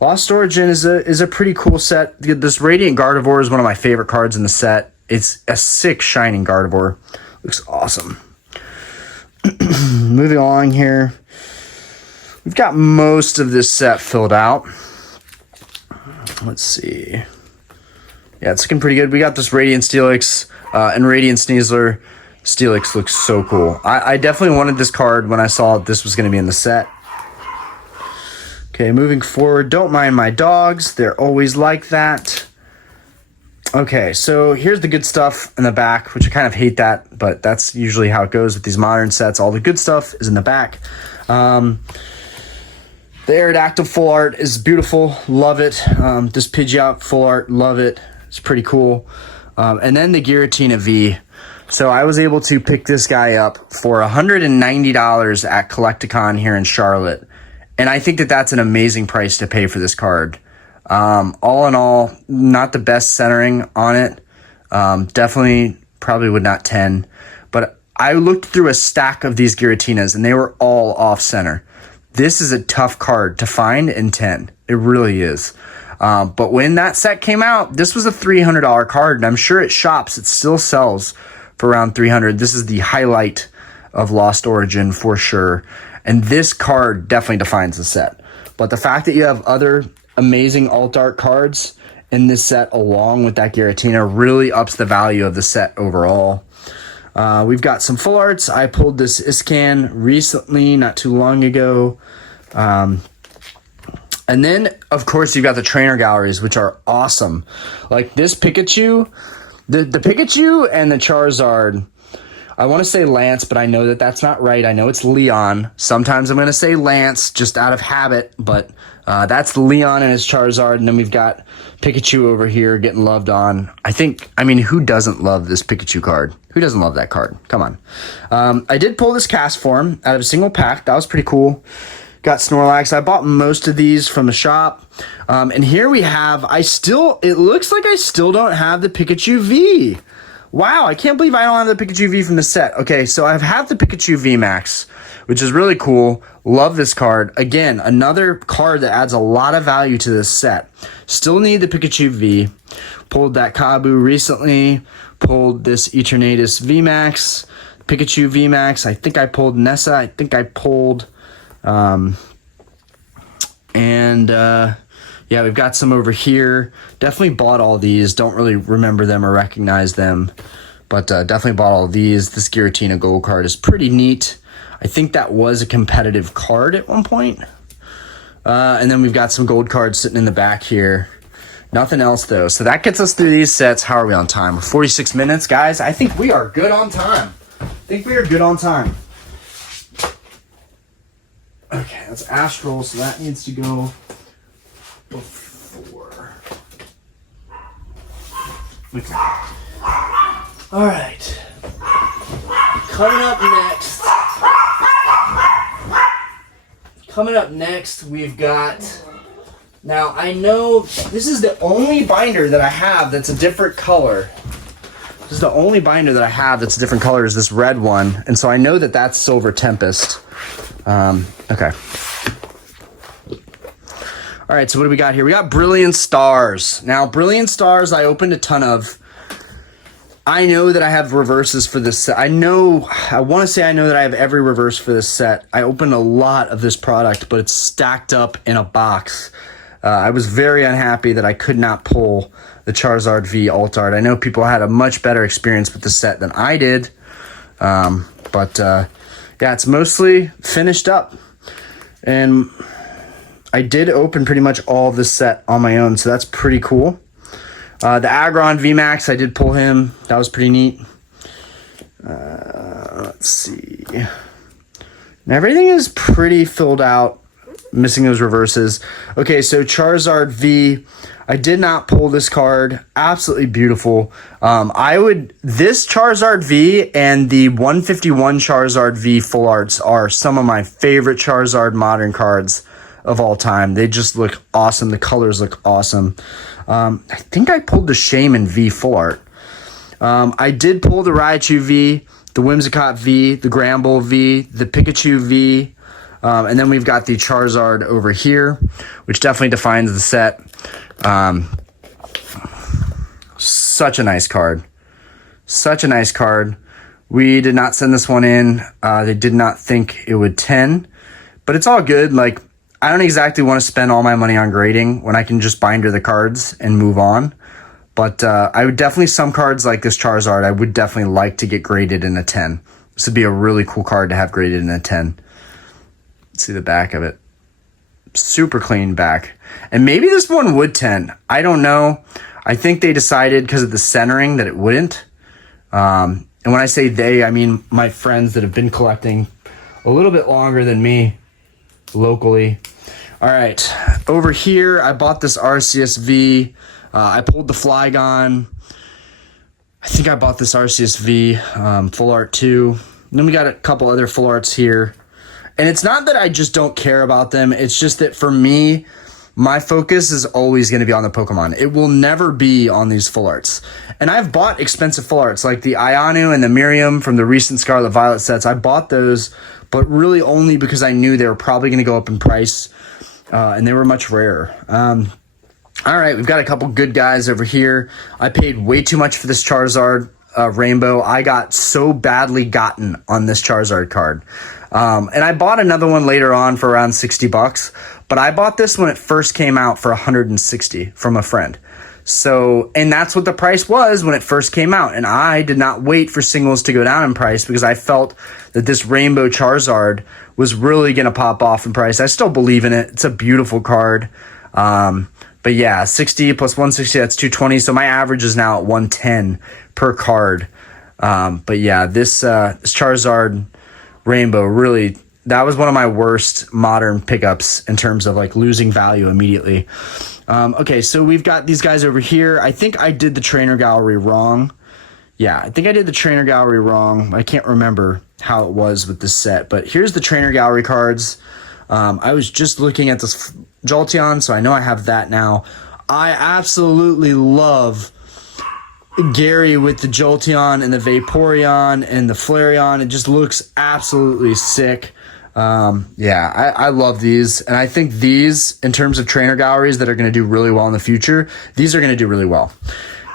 Lost Origin is a pretty cool set. This Radiant Gardevoir is one of my favorite cards in the set. It's a sick shining Gardevoir. Looks awesome. Moving along here. We've got most of this set filled out. Let's see. Yeah, it's looking pretty good. We got this Radiant Steelix and Radiant Sneasler. Steelix looks so cool. I definitely wanted this card when I saw this was going to be in the set. Okay, moving forward. Don't mind my dogs. They're always like that. Okay, so here's the good stuff in the back, which I kind of hate that, but that's usually how it goes with these modern sets. All the good stuff is in the back. The Aerodactyl full art is beautiful. Love it. This Pidgeot full art. Love it. It's pretty cool. And then the Giratina V. So I was able to pick this guy up for $190 at Collecticon here in Charlotte. And I think that that's an amazing price to pay for this card. All in all, not the best centering on it. Definitely probably would not 10. But I looked through a stack of these Giratinas and they were all off center. This is a tough card to find in 10. It really is. But when that set came out, this was a $300 card, and I'm sure at shops it still sells for around $300. This is the highlight of Lost Origin for sure. And this card definitely defines the set. But the fact that you have other amazing alt art cards in this set along with that Giratina really ups the value of the set overall. We've got some full arts. I pulled this Iscan recently, not too long ago. And then, of course, you've got the trainer galleries, which are awesome. Like this Pikachu, the Pikachu and the Charizard, I want to say Lance, but I know that that's not right. I know it's Leon. Sometimes I'm going to say Lance just out of habit, but that's Leon and his Charizard. And then we've got Pikachu over here getting loved on. I mean, who doesn't love this Pikachu card? Who doesn't love that card? Come on. I did pull this cast form out of a single pack. That was pretty cool. Got Snorlax. I bought most of these from the shop. And here we have, it looks like I still don't have the Pikachu V. Wow, I can't believe I don't have the Pikachu V from the set. Okay, so I have the Pikachu V Max, which is really cool. Love this card. Again, another card that adds a lot of value to this set. Still need the Pikachu V. Pulled that Kabu recently. Pulled this Eternatus V Max. Pikachu V Max. I think I pulled Nessa. I think I pulled... yeah, we've got some over here. Definitely bought all these. Don't really remember them or recognize them, but definitely bought all these. This Giratina gold card is pretty neat. I think that was a competitive card at one point. And then we've got some gold cards sitting in the back here. Nothing else though. So that gets us through these sets. How are we on time? 46 minutes, guys. I think we are good on time. Okay, that's Astral, so that needs to go before. Okay. All right. Coming up next, we've got... Now, I know this is the only binder that I have that's a different color. This is the only binder that I have that's a different color is this red one. And so I know that that's Silver Tempest. Okay. All right, so what do we got here? We got Brilliant Stars. Now, Brilliant Stars, I opened a ton of. I know that I have reverses for this set. I want to say I know that I have every reverse for this set. I opened a lot of this product, but it's stacked up in a box. I was very unhappy that I could not pull the Charizard V Alt Art. I know people had a much better experience with the set than I did. Yeah, it's mostly finished up. And I did open pretty much all of this set on my own, so that's pretty cool. The Aggron VMAX, I did pull him. That was pretty neat. Let's see. And everything is pretty filled out. Missing those reverses. Okay, so Charizard V. I did not pull this card. Absolutely beautiful. This Charizard V and the 151 Charizard V full arts are some of my favorite Charizard modern cards of all time. They just look awesome. The colors look awesome. I think I pulled the Shaman V full art. I did pull the Raichu V, the Whimsicott V, the Gramble V, the Pikachu V, and then we've got the Charizard over here, which definitely defines the set. Such a nice card. Such a nice card. We did not send this one in. They did not think it would 10, but it's all good. Like, I don't exactly want to spend all my money on grading when I can just binder the cards and move on. But I would definitely, some cards like this Charizard, I would definitely like to get graded in a 10. This would be a really cool card to have graded in a 10. Let's see the back of it. Super clean back. And maybe this one would 10. I don't know. I think they decided because of the centering that it wouldn't. And when I say they, I mean my friends that have been collecting a little bit longer than me locally. All right. Over here, I bought this RCSV. I pulled the Flygon. I think I bought this RCSV full art too. And then we got a couple other full arts here. And it's not that I just don't care about them. It's just that for me, my focus is always going to be on the Pokemon. It will never be on these full arts. And I've bought expensive full arts like the Ianu and the Miriam from the recent Scarlet Violet sets. I bought those, but really only because I knew they were probably going to go up in price, and they were much rarer. All right, we've got a couple good guys over here. I paid way too much for this Charizard Rainbow. I got so badly gotten on this Charizard card. And I bought another one later on for around $60, but I bought this when it first came out for $160 from a friend. So, and that's what the price was when it first came out. And I did not wait for singles to go down in price because I felt that this Rainbow Charizard was really going to pop off in price. I still believe in it. It's a beautiful card. But yeah, 60 plus 160, that's 220. So my average is now at 110 per card. But yeah, this Charizard Rainbow, really, that was one of my worst modern pickups in terms of like losing value immediately. Okay, so we've got these guys over here. I think I did the trainer gallery wrong. Yeah, I think I did the trainer gallery wrong. I can't remember how it was with this set, but here's the trainer gallery cards. I was just looking at this Jolteon, so I know I have that now. I absolutely love Gary with the Jolteon and the Vaporeon and the Flareon. It just looks absolutely sick. Yeah, I love these. And I think these, in terms of trainer galleries that are going to do really well in the future, these are going to do really well.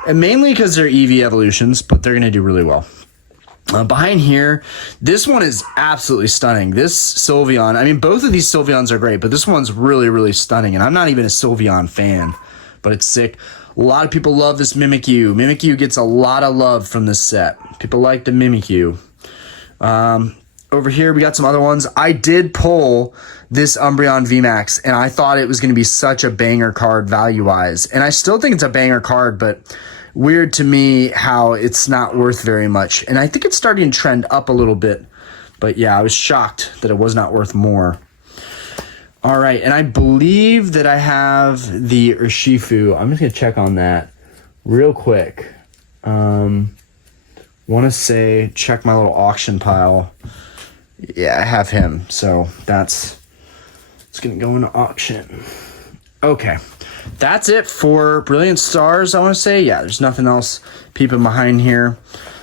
And mainly because they're EV evolutions, but they're going to do really well. Behind here, this one is absolutely stunning. This Sylveon, I mean, both of these Sylveons are great, but this one's really, really stunning. And I'm not even a Sylveon fan, but it's sick. A lot of people love this Mimikyu. Mimikyu gets a lot of love from this set. People like the Mimikyu. Over here, we got some other ones. I did pull this Umbreon VMAX, and I thought it was going to be such a banger card value-wise. And I still think it's a banger card, but weird to me how it's not worth very much. And I think it's starting to trend up a little bit. But yeah, I was shocked that it was not worth more. All right, and I believe that I have the Urshifu. I'm just going to check on that real quick. Want to say, check my little auction pile. Yeah, I have him. So it's going to go into auction. Okay, that's it for Brilliant Stars, I want to say. Yeah, there's nothing else peeping behind here.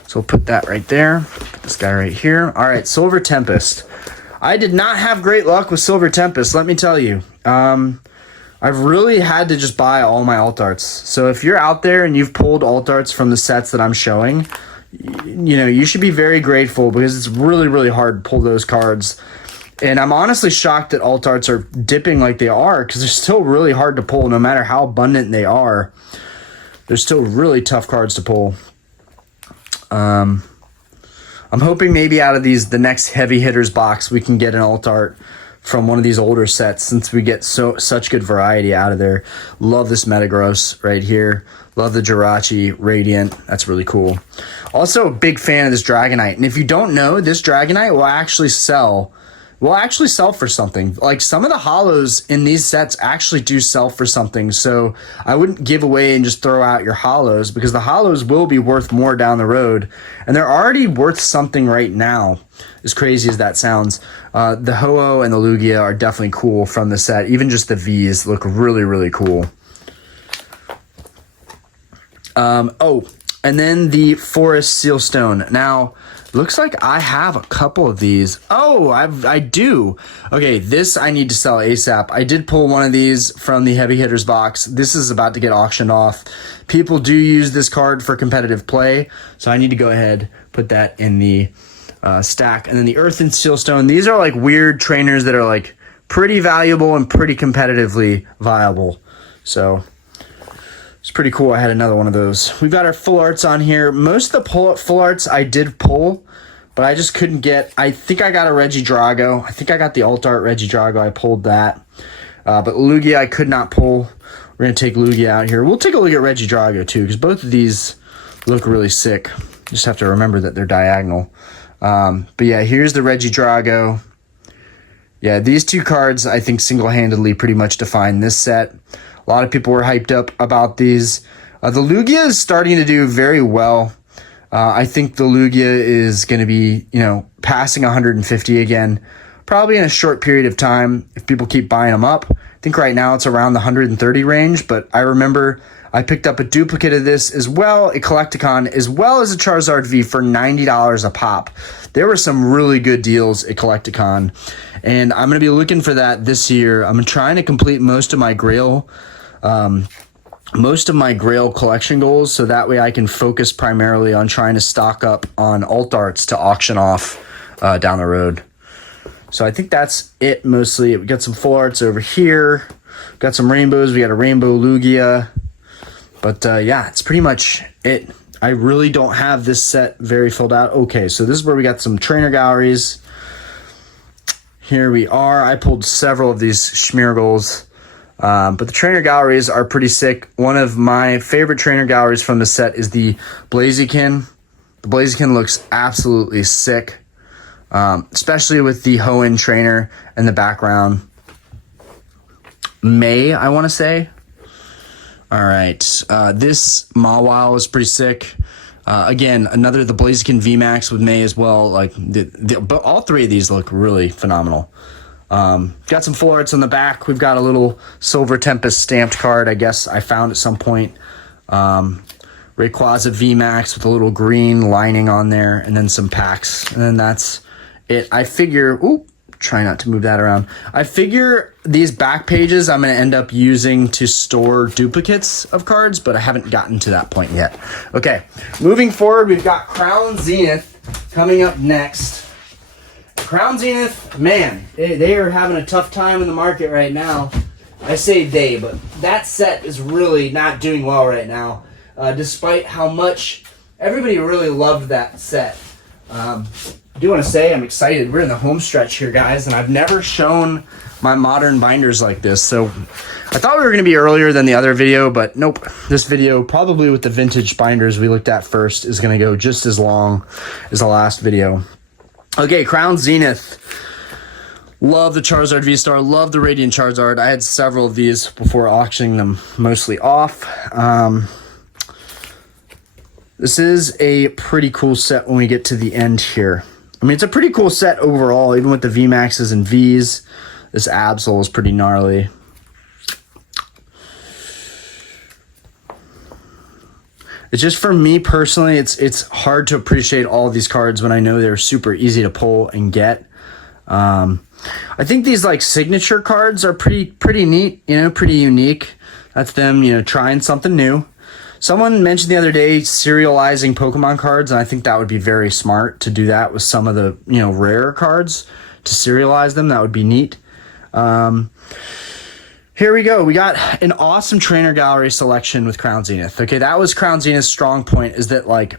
So we'll put that right there. Put this guy right here. All right, Silver Tempest. I did not have great luck with Silver Tempest, let me tell you. I've really had to just buy all my alt arts. So if you're out there and you've pulled alt arts from the sets that I'm showing, you know, you should be very grateful because it's really, really hard to pull those cards. And I'm honestly shocked that alt arts are dipping like they are because they're still really hard to pull no matter how abundant they are. They're still really tough cards to pull. I'm hoping maybe out of the next heavy hitters box, we can get an alt art from one of these older sets since we get such good variety out of there. Love this Metagross right here. Love the Jirachi Radiant. That's really cool. Also a big fan of this Dragonite. And if you don't know, this Dragonite will actually sell for something. Like some of the holos in these sets actually do sell for something. So I wouldn't give away and just throw out your holos because the holos will be worth more down the road. And they're already worth something right now, as crazy as that sounds. The Ho-Oh and the Lugia are definitely cool from the set. Even just the Vs look really, really cool. And then the Forest Sealstone. Now, looks like I have a couple of these. Oh, I do. Okay, this I need to sell ASAP. I did pull one of these from the Heavy Hitters box. This is about to get auctioned off. People do use this card for competitive play, so I need to go ahead, put that in the stack. And then the Earth and Sealstone. These are like weird trainers that are like pretty valuable and pretty competitively viable. So it's pretty cool. I had another one of those. We've got our full arts on here. Most of the full arts I did pull, but I just couldn't get. I think I got a Regidrago. I think I got the alt art Regidrago. I pulled that. But Lugia I could not pull. We're going to take Lugia out here. We'll take a look at Regidrago too, because both of these look really sick. Just have to remember that they're diagonal. But yeah, here's the Regidrago. Yeah, these two cards I think single-handedly pretty much define this set. A lot of people were hyped up about these. The Lugia is starting to do very well. I think the Lugia is going to be, passing 150 again probably in a short period of time if people keep buying them up. I think right now it's around the 130 range, but I remember I picked up a duplicate of this as well, a Collecticon, as well as a Charizard V for $90 a pop. There were some really good deals at Collecticon, and I'm going to be looking for that this year. I'm trying to complete most of my Grail collection goals, so that way I can focus primarily on trying to stock up on alt arts to auction off down the road. So I think that's it mostly. We got some full arts over here. Got some rainbows. We got a rainbow Lugia. But yeah, it's pretty much it. I really don't have this set very filled out. Okay, so this is where we got some trainer galleries. Here we are. I pulled several of these Schmeargles. But the trainer galleries are pretty sick. One of my favorite trainer galleries from the set is the Blaziken. The Blaziken looks absolutely sick, especially with the Hoenn trainer in the background. May, I want to say. All right, this Mawile is pretty sick. Again, the Blaziken VMAX with May as well. Like but all three of these look really phenomenal. Got some full arts on the back. We've got a little Silver Tempest stamped card, I guess I found at some point. Rayquaza VMAX with a little green lining on there, and then some packs. And then that's it. I figure, try not to move that around. I figure these back pages I'm going to end up using to store duplicates of cards, but I haven't gotten to that point yet. Okay, moving forward, we've got Crown Zenith coming up next. Crown Zenith, man, they are having a tough time in the market right now. I say they, but that set is really not doing well right now, despite how much everybody really loved that set. I do want to say I'm excited. We're in the home stretch here, guys, and I've never shown my modern binders like this. So I thought we were going to be earlier than the other video, but nope. This video, probably with the vintage binders we looked at first, is going to go just as long as the last video. Okay, Crown Zenith. Love the Charizard V-Star. Love the Radiant Charizard. I had several of these before auctioning them mostly off. This is a pretty cool set when we get to the end here. I mean, it's a pretty cool set overall, even with the VMAXs and Vs. This Absol is pretty gnarly. It's just, for me personally, it's hard to appreciate all of these cards when I know they're super easy to pull and get. I think these like signature cards are pretty neat, pretty unique. That's them, trying something new. Someone mentioned the other day serializing Pokemon cards, and I think that would be very smart to do that with some of the, rarer cards, to serialize them. That would be neat. Here we go. We got an awesome trainer gallery selection with Crown Zenith. Okay, that was Crown Zenith's strong point, is that, like,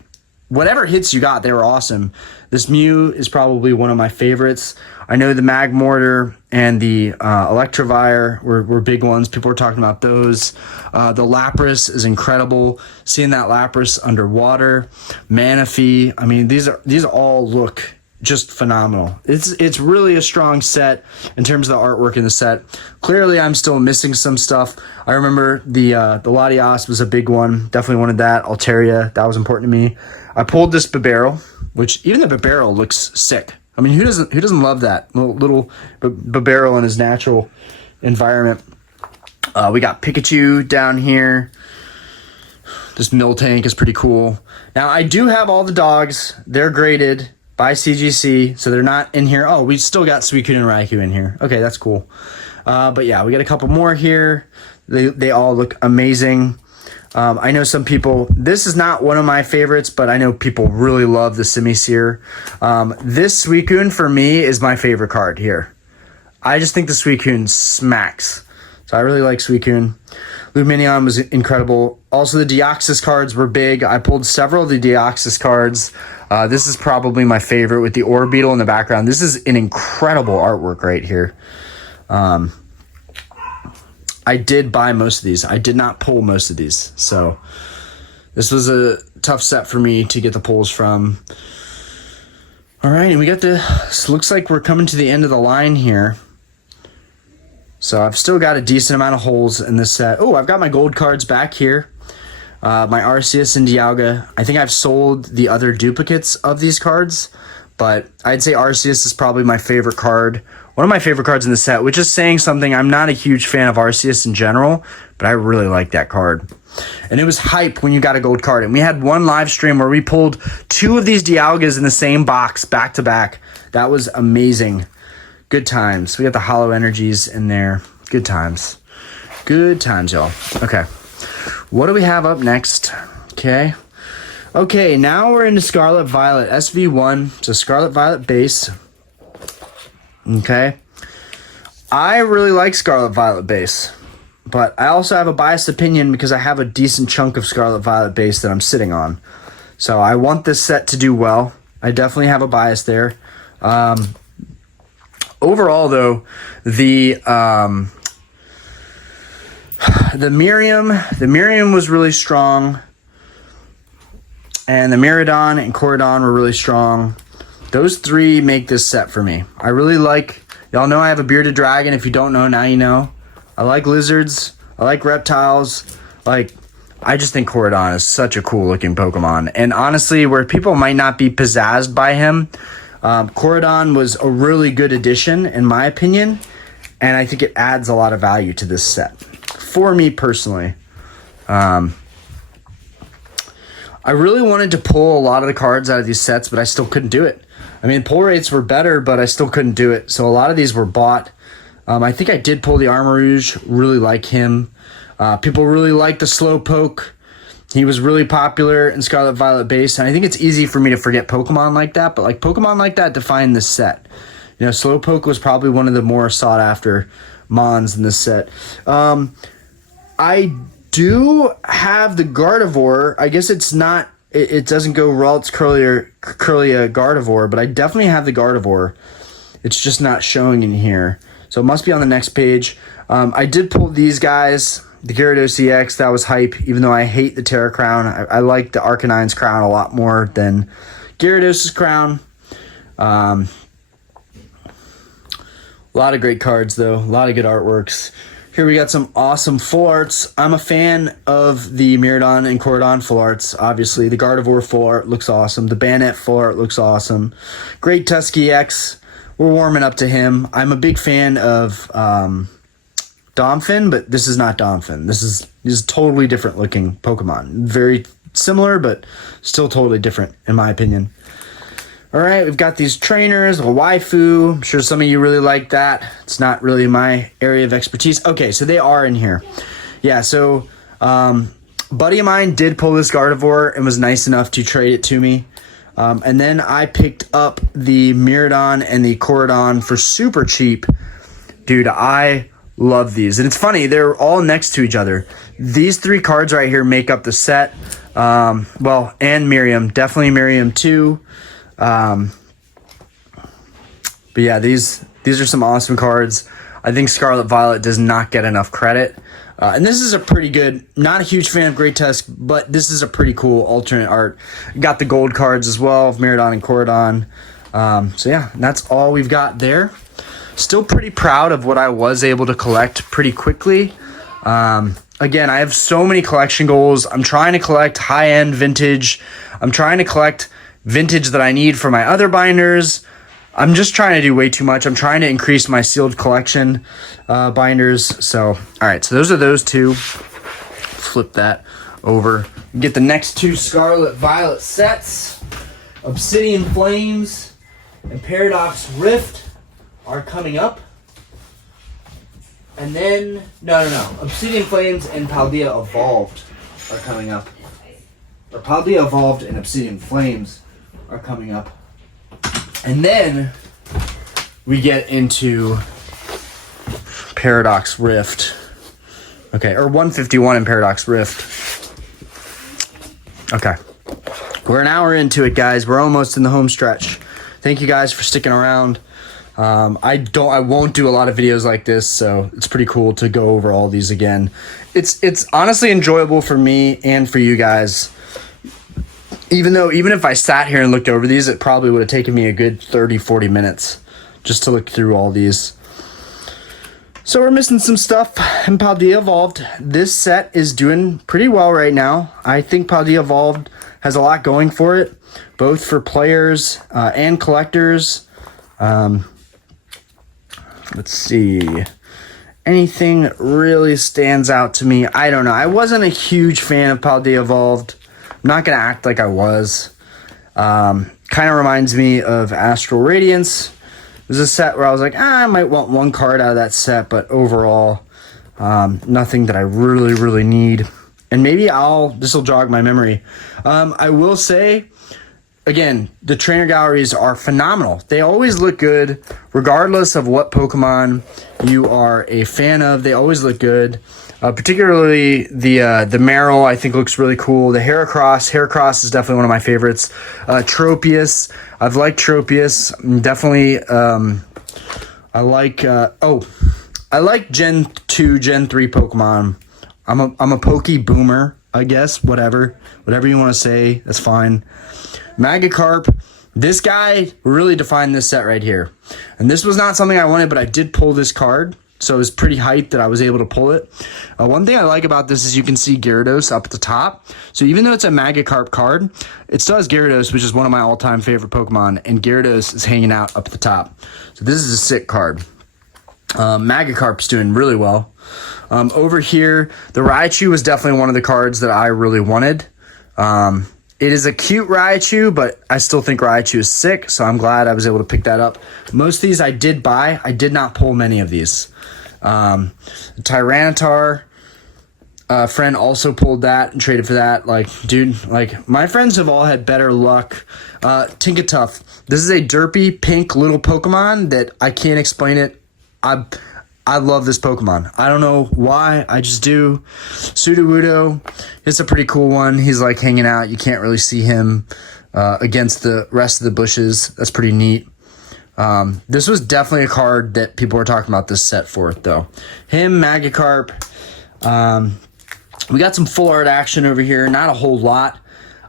whatever hits you got, they were awesome. This Mew is probably one of my favorites. I know the Magmortar and the Electivire were big ones. People were talking about those. The Lapras is incredible. Seeing that Lapras underwater. Manaphy. I mean, these all look just phenomenal. It's really a strong set in terms of the artwork in the set. Clearly, I'm still missing some stuff. I remember the Latias was a big one. Definitely wanted that. Altaria, that was important to me. I pulled this Bibarel, which even the Bibarel looks sick. I mean, who doesn't love that little Bibarel in his natural environment? We got Pikachu down here. This Miltank is pretty cool. Now, I do have all the dogs. They're graded by CGC, so they're not in here. Oh, we still got Suicune and Raikou in here. Okay, that's cool. But yeah, we got a couple more here. They all look amazing. I know some people, this is not one of my favorites, but I know people really love the Simisear. This Suicune, for me, is my favorite card here. I just think the Suicune smacks. So I really like Suicune. Lumineon was incredible. Also, the Deoxys cards were big. I pulled several of the Deoxys cards. This is probably my favorite with the Orbeetle in the background. This is an incredible artwork right here. I did buy most of these. I did not pull most of these. So this was a tough set for me to get the pulls from. All right, and we got this. Looks like we're coming to the end of the line here. So I've still got a decent amount of holes in this set. Oh, I've got my gold cards back here. My Arceus and Dialga. I think I've sold the other duplicates of these cards, But I'd say Arceus is probably my favorite card. One of my favorite cards in the set, which is saying something. I'm not a huge fan of Arceus in general, but I really like that card. And it was hype when you got a gold card. And we had one live stream where we pulled 2 of these Dialgas in the same box back to back. That was amazing. Good times. We got the Hollow Energies in there. Good times. Good times, y'all. Okay. What do we have up next? Okay, now we're into Scarlet Violet SV1. It's a Scarlet Violet base. Okay. I really like Scarlet Violet base. But I also have a biased opinion because I have a decent chunk of Scarlet Violet base that I'm sitting on. So I want this set to do well. I definitely have a bias there. Overall, though, the Miriam was really strong, and the Miraidon and Corridon were really strong. Those 3 make this set for me. I really like, y'all know I have a bearded dragon. If you don't know, now you know. I like lizards. I like reptiles. I just think Corridon is such a cool looking Pokemon. And honestly, where people might not be pizzazzed by him, Corridon was a really good addition, in my opinion. And I think it adds a lot of value to this set. For me personally. I really wanted to pull a lot of the cards out of these sets, but I still couldn't do it. I mean, pull rates were better, but I still couldn't do it. So a lot of these were bought. I think I did pull the Armarouge. Really like him. People really like the Slowpoke. He was really popular in Scarlet Violet base. And I think it's easy for me to forget Pokemon like that. But Pokemon like that define this set. You know, Slowpoke was probably one of the more sought after Mons in this set. I do have the Gardevoir. I guess it's not, it doesn't go Ralts, Curlia, Gardevoir, but I definitely have the Gardevoir. It's just not showing in here. So it must be on the next page. I did pull these guys, the Gyarados EX, that was hype, even though I hate the Terra Crown. I like the Arcanine's crown a lot more than Gyarados' crown. A lot of great cards, though. A lot of good artworks. Here we got some awesome full arts. I'm a fan of the Miraidon and Corridon full arts, obviously. The Gardevoir full art looks awesome. The Banette full art looks awesome. Great Tusky X. We're warming up to him. I'm a big fan of Domphinn, but this is not Domphinn. This is a totally different looking Pokemon. Very similar, but still totally different, in my opinion. All right, we've got these trainers, a waifu. I'm sure some of you really like that. It's not really my area of expertise. Okay, so they are in here. Yeah, so buddy of mine did pull this Gardevoir and was nice enough to trade it to me. And then I picked up the Miraidon and the Corridon for super cheap. Dude, I love these. And it's funny, they're all next to each other. These 3 cards right here make up the set. Well, and Miriam. Definitely Miriam too. But yeah, these are some awesome cards. I think Scarlet Violet does not get enough credit. And this is a pretty good, not a huge fan of Great Tusk, but this is a pretty cool alternate art. Got the gold cards as well of Miraidon and Corridon. So yeah, that's all we've got there. Still pretty proud of what I was able to collect pretty quickly. Again, I have so many collection goals. I'm trying to collect high-end vintage. I'm trying to collect vintage that I need for my other binders. I'm just trying to do way too much. I'm trying to increase my sealed collection binders. So, all right. So those are those 2. Flip that over. Get the next 2 Scarlet Violet sets. Obsidian Flames and Paradox Rift are coming up. And then, no. Obsidian Flames and Paldea Evolved are coming up. Or Paldea Evolved and Obsidian Flames are coming up. And then we get into Paradox Rift. Okay, or 151 in Paradox Rift. Okay. We're an hour into it, guys. We're almost in the home stretch. Thank you guys for sticking around. I won't do a lot of videos like this, so it's pretty cool to go over all these again. It's honestly enjoyable for me and for you guys. Even if I sat here and looked over these, it probably would have taken me a good 30-40 minutes just to look through all these. So we're missing some stuff in Paldea Evolved. This set is doing pretty well right now. I think Paldea Evolved has a lot going for it, both for players and collectors. Let's see. Anything really stands out to me? I don't know. I wasn't a huge fan of Paldea Evolved. I'm not going to act like I was. Kind of reminds me of Astral Radiance. It was a set where I was like, I might want one card out of that set, but overall, nothing that I really need. And maybe this will jog my memory. I will say, again, the trainer galleries are phenomenal. They always look good, regardless of what Pokemon you are a fan of. They always look good. Particularly the Marill, I think, looks really cool. The Heracross. Heracross is definitely one of my favorites. Tropius. I've liked Tropius. Definitely. I like Gen 2, Gen 3 Pokemon. I'm a Poke Boomer, I guess. Whatever you want to say, that's fine. Magikarp. This guy really defined this set right here. And this was not something I wanted, but I did pull this card. So it was pretty hyped that I was able to pull it. One thing I like about this is you can see Gyarados up at the top. So even though it's a Magikarp card, it still has Gyarados, which is one of my all-time favorite Pokemon, and Gyarados is hanging out up at the top. So this is a sick card. Magikarp's doing really well. Over here, the Raichu was definitely one of the cards that I really wanted. It is a cute Raichu, but I still think Raichu is sick, so I'm glad I was able to pick that up. Most of these I did buy. I did not pull many of these. Tyranitar, friend also pulled that and traded for that. Like, dude, like, my friends have all had better luck. Tinkatuff. This is a derpy pink little Pokemon that I can't explain it. I love this Pokemon. I don't know why. I just do. Sudowoodo. It's a pretty cool one. He's like hanging out. You can't really see him against the rest of the bushes. That's pretty neat. This was definitely a card that people were talking about this set for, though. Him, Magikarp. We got some full art action over here. Not a whole lot.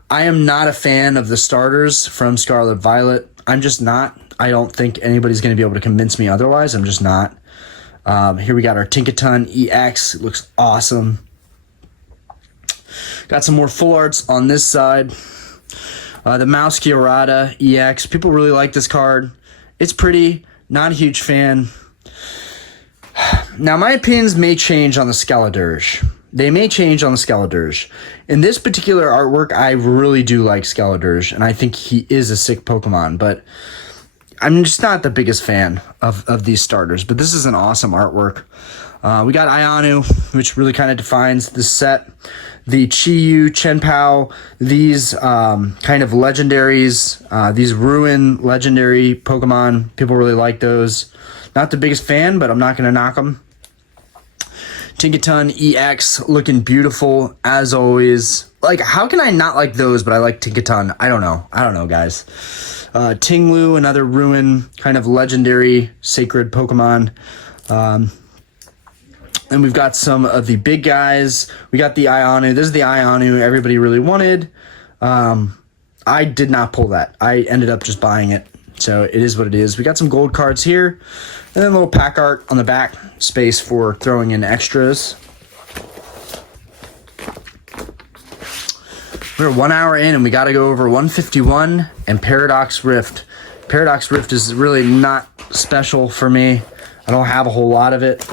I am not a fan of the starters from Scarlet Violet. I'm just not. I don't think anybody's going to be able to convince me otherwise. I'm just not. Here we got our Tinkaton EX. It looks awesome. Got some more full arts on this side. The Mousekearada EX. People really like this card. It's pretty. Not a huge fan. Now, my opinions may change on the Skeledirge. They may change on the Skeledirge. In this particular artwork, I really do like Skeledirge, and I think he is a sick Pokemon, but I'm just not the biggest fan of these starters, but this is an awesome artwork. We got Ionu, which really kind of defines the set. The Chi-Yu, Chenpao, these kind of legendaries, these Ruin legendary Pokemon. People really like those. Not the biggest fan, but I'm not going to knock them. Tinkaton EX, looking beautiful, as always. Like, how can I not like those, but I like Tinkaton? I don't know, guys. Tinglu, another Ruin, kind of legendary, sacred Pokemon. And we've got some of the big guys. We got the Ionu. This is the Ionu everybody really wanted. I did not pull that. I ended up just buying it. So it is what it is. We got some gold cards here. And then a little pack art on the back. Space for throwing in extras. We're 1 hour in and we got to go over 151 and Paradox Rift. Paradox Rift is really not special for me. I don't have a whole lot of it.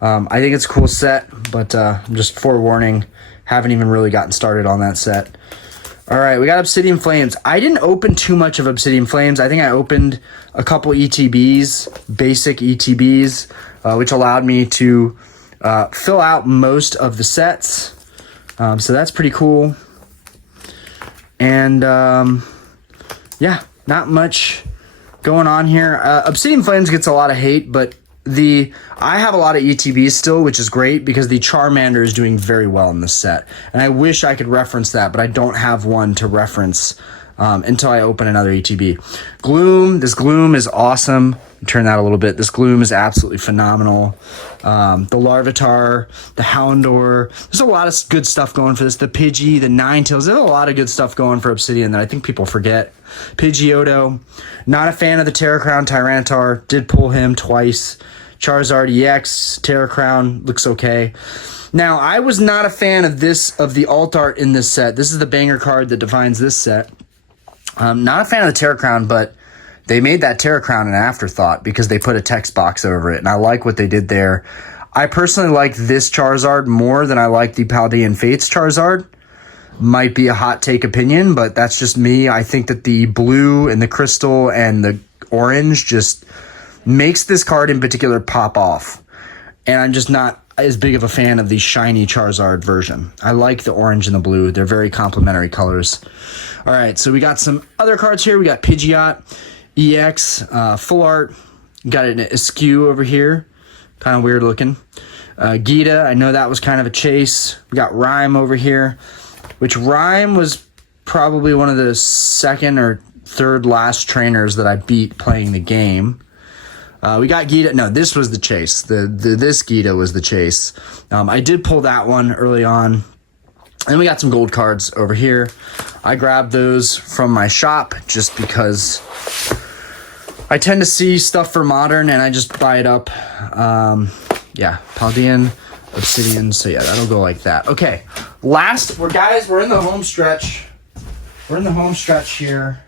I think it's a cool set, but just forewarning, haven't even really gotten started on that set. All right, we got Obsidian Flames. I didn't open too much of Obsidian Flames. I think I opened a couple ETBs, basic ETBs, which allowed me to fill out most of the sets. So that's pretty cool. And yeah, not much going on here. Obsidian Flames gets a lot of hate, but I have a lot of ETBs still, which is great because the Charmander is doing very well in this set. And I wish I could reference that, but I don't have one to reference until I open another ETB. Gloom, this Gloom is awesome. Turn that a little bit. This Gloom is absolutely phenomenal. The Larvitar, the Houndour. There's a lot of good stuff going for this. The Pidgey, the Ninetales. There's a lot of good stuff going for Obsidian that I think people forget. Pidgeotto. Not a fan of the Terra Crown Tyranitar. Did pull him twice. Charizard EX, Terra Crown, looks okay. Now, I was not a fan of the alt art in this set. This is the banger card that defines this set. Not a fan of the Terra Crown, but they made that Terra Crown an afterthought because they put a text box over it, and I like what they did there. I personally like this Charizard more than I like the Paldean Fates Charizard. Might be a hot take opinion, but that's just me. I think that the blue and the crystal and the orange just makes this card in particular pop off. And I'm just not as big of a fan of the shiny Charizard version. I like the orange and the blue. They're very complementary colors. All right, so we got some other cards here. We got Pidgeot, EX, full art. Got an Askew over here. Kind of weird looking. Gita, I know that was kind of a chase. We got Rhyme over here, which Rhyme was probably one of the second or third last trainers that I beat playing the game. We got Gita. No, this was the chase. This Gita was the chase. I did pull that one early on. And we got some gold cards over here. I grabbed those from my shop just because I tend to see stuff for Modern and I just buy it up. Yeah, Paldean, Obsidian. So yeah, that'll go like that. Okay, we're in the home stretch. We're in the home stretch here.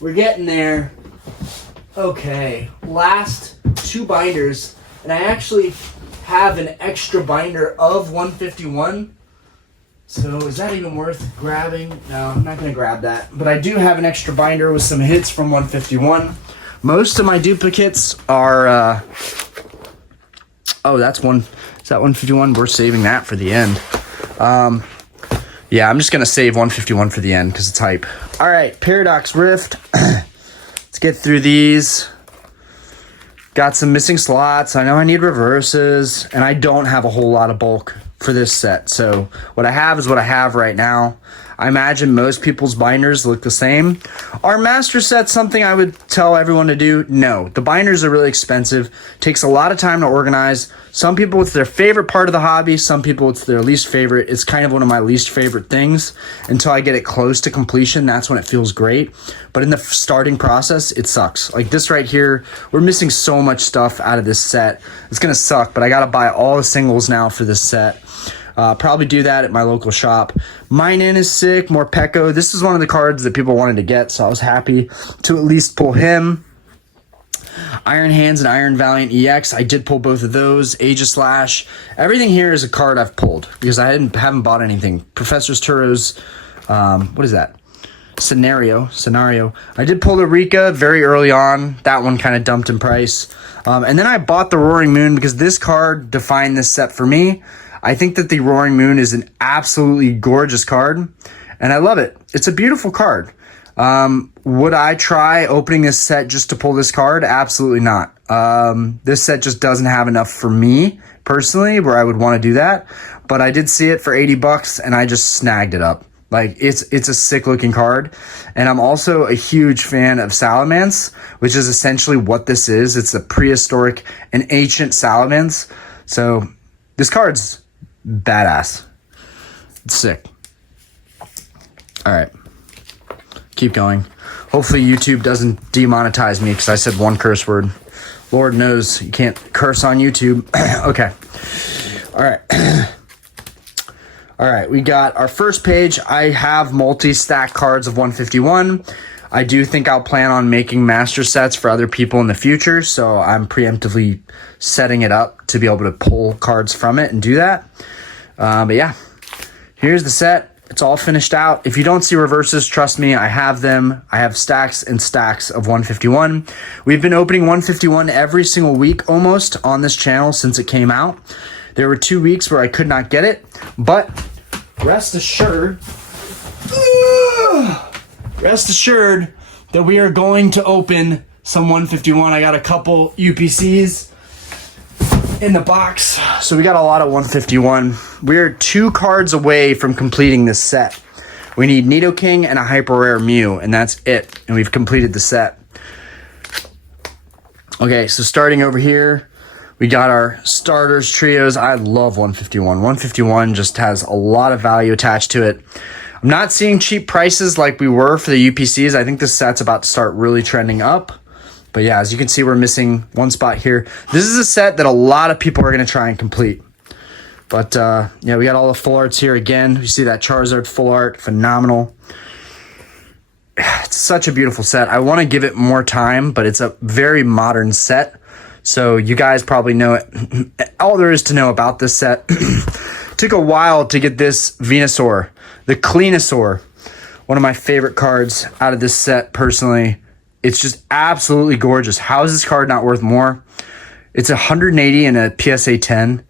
We're getting there. Okay, last two binders, and I actually have an extra binder of 151. So is that even worth grabbing? No, I'm not going to grab that. But I do have an extra binder with some hits from 151. Most of my duplicates are... that's one. Is that 151? We're saving that for the end. Yeah, I'm just going to save 151 for the end because it's hype. All right, Paradox Rift. Let's get through these. Got some missing slots. I know I need reverses, and I don't have a whole lot of bulk for this set. So what I have is what I have right now. I imagine most people's binders look the same. Are master sets something I would tell everyone to do? No. The binders are really expensive. Takes a lot of time to organize. Some people, it's their favorite part of the hobby. Some people, it's their least favorite. It's kind of one of my least favorite things. Until I get it close to completion, that's when it feels great. But in the starting process, it sucks. Like this right here, we're missing so much stuff out of this set. It's going to suck, but I got to buy all the singles now for this set. Probably do that at my local shop. Mine-In is sick. Morpeko. This is one of the cards that people wanted to get, so I was happy to at least pull him. Iron Hands and Iron Valiant EX. I did pull both of those. Aegislash. Everything here is a card I've pulled because I haven't bought anything. Professor's Turo's, what is that? Scenario. I did pull the Rika very early on. That one kind of dumped in price. And then I bought the Roaring Moon because this card defined this set for me. I think that the Roaring Moon is an absolutely gorgeous card, and I love it. It's a beautiful card. Would I try opening this set just to pull this card? Absolutely not. This set just doesn't have enough for me, personally, where I would want to do that. But I did see it for $80, and I just snagged it up. Like, it's a sick-looking card. And I'm also a huge fan of Salamence, which is essentially what this is. It's a prehistoric and ancient Salamence. So this card's badass. It's sick. All right. Keep going. Hopefully YouTube doesn't demonetize me because I said one curse word. Lord knows you can't curse on YouTube. Okay. All right. All right. We got our first page. I have multi-stack cards of 151. I do think I'll plan on making master sets for other people in the future, so I'm preemptively setting it up to be able to pull cards from it and do that. But yeah, here's the set. It's all finished out. If you don't see reverses, trust me, I have them. I have stacks and stacks of 151. We've been opening 151 every single week almost on this channel since it came out. There were 2 weeks where I could not get it, but rest assured that we are going to open some 151. I got a couple UPCs in the box, so we got a lot of 151. We're 2 cards away from completing this set. We need Nidoking and a hyper rare Mew, and that's it, and we've completed the set. Okay, so starting over here, we got our starters, trios. I love 151. 151 just has a lot of value attached to it. I'm not seeing cheap prices like we were for the UPCs. I think this set's about to start really trending up. But yeah, as you can see, we're missing one spot here. This is a set that a lot of people are going to try and complete. But yeah, we got all the full arts here again. You see that Charizard full art, phenomenal. It's such a beautiful set. I want to give it more time, but it's a very modern set. So you guys probably know it. All there is to know about this set. Took a while to get this Venusaur, the Cleanosaur. One of my favorite cards out of this set, personally. It's just absolutely gorgeous. How is this card not worth more? It's 180 in a PSA 10.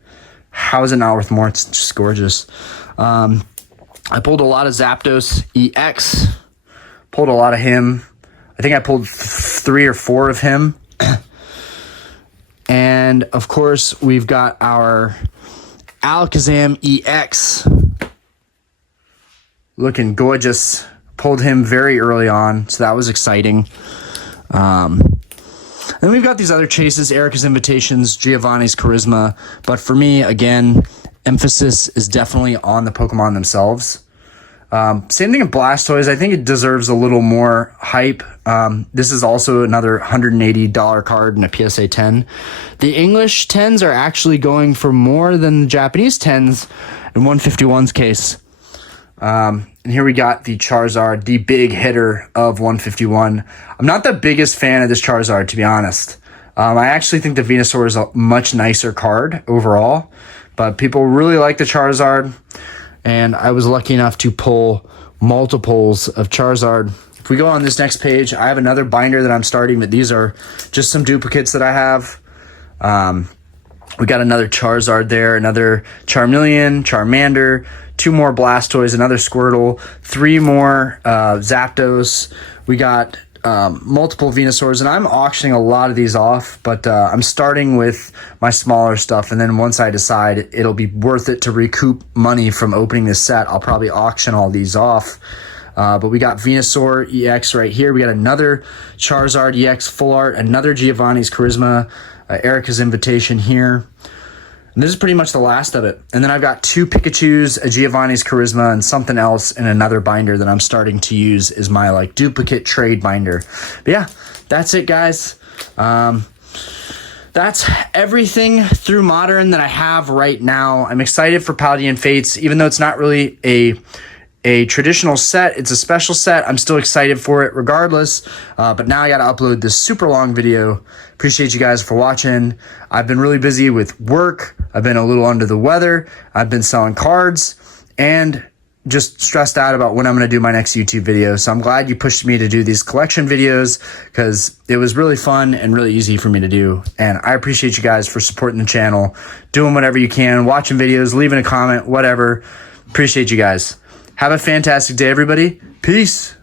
How is it not worth more? It's just gorgeous. I pulled a lot of Zapdos EX. Pulled a lot of him. I think I pulled 3 or 4 of him. And, of course, we've got our Alakazam EX. Looking gorgeous. Pulled him very early on, so that was exciting. Then we've got these other chases, Erica's Invitations, Giovanni's Charisma. But for me, again, emphasis is definitely on the Pokemon themselves. Same thing with Blastoise. I think it deserves a little more hype. This is also another $180 card in a PSA 10. The English 10s are actually going for more than the Japanese 10s in 151's case. And here we got the Charizard, the big hitter of 151. I'm not the biggest fan of this Charizard, to be honest. I actually think the Venusaur is a much nicer card overall, but people really like the Charizard, and I was lucky enough to pull multiples of Charizard. If we go on this next page, I have another binder that I'm starting, but these are just some duplicates that I have. We got another Charizard there, another Charmeleon, Charmander, 2 more Blastoise, another Squirtle, 3 more Zapdos. We got multiple Venusaurs, and I'm auctioning a lot of these off, but I'm starting with my smaller stuff, and then once I decide it'll be worth it to recoup money from opening this set, I'll probably auction all these off. But we got Venusaur EX right here. We got another Charizard EX full art, another Giovanni's Charisma, Erica's Invitation here. And this is pretty much the last of it. And then I've got 2 Pikachus, a Giovanni's Charisma, and something else in another binder that I'm starting to use is my like duplicate trade binder. But yeah, that's it, guys. That's everything through Modern that I have right now. I'm excited for Paldean Fates, even though it's not really a traditional set. It's a special set. I'm still excited for it regardless. But now I got to upload this super long video. Appreciate you guys for watching. I've been really busy with work. I've been a little under the weather. I've been selling cards and just stressed out about when I'm going to do my next YouTube video. So I'm glad you pushed me to do these collection videos because it was really fun and really easy for me to do. And I appreciate you guys for supporting the channel, doing whatever you can, watching videos, leaving a comment, whatever. Appreciate you guys. Have a fantastic day, everybody. Peace.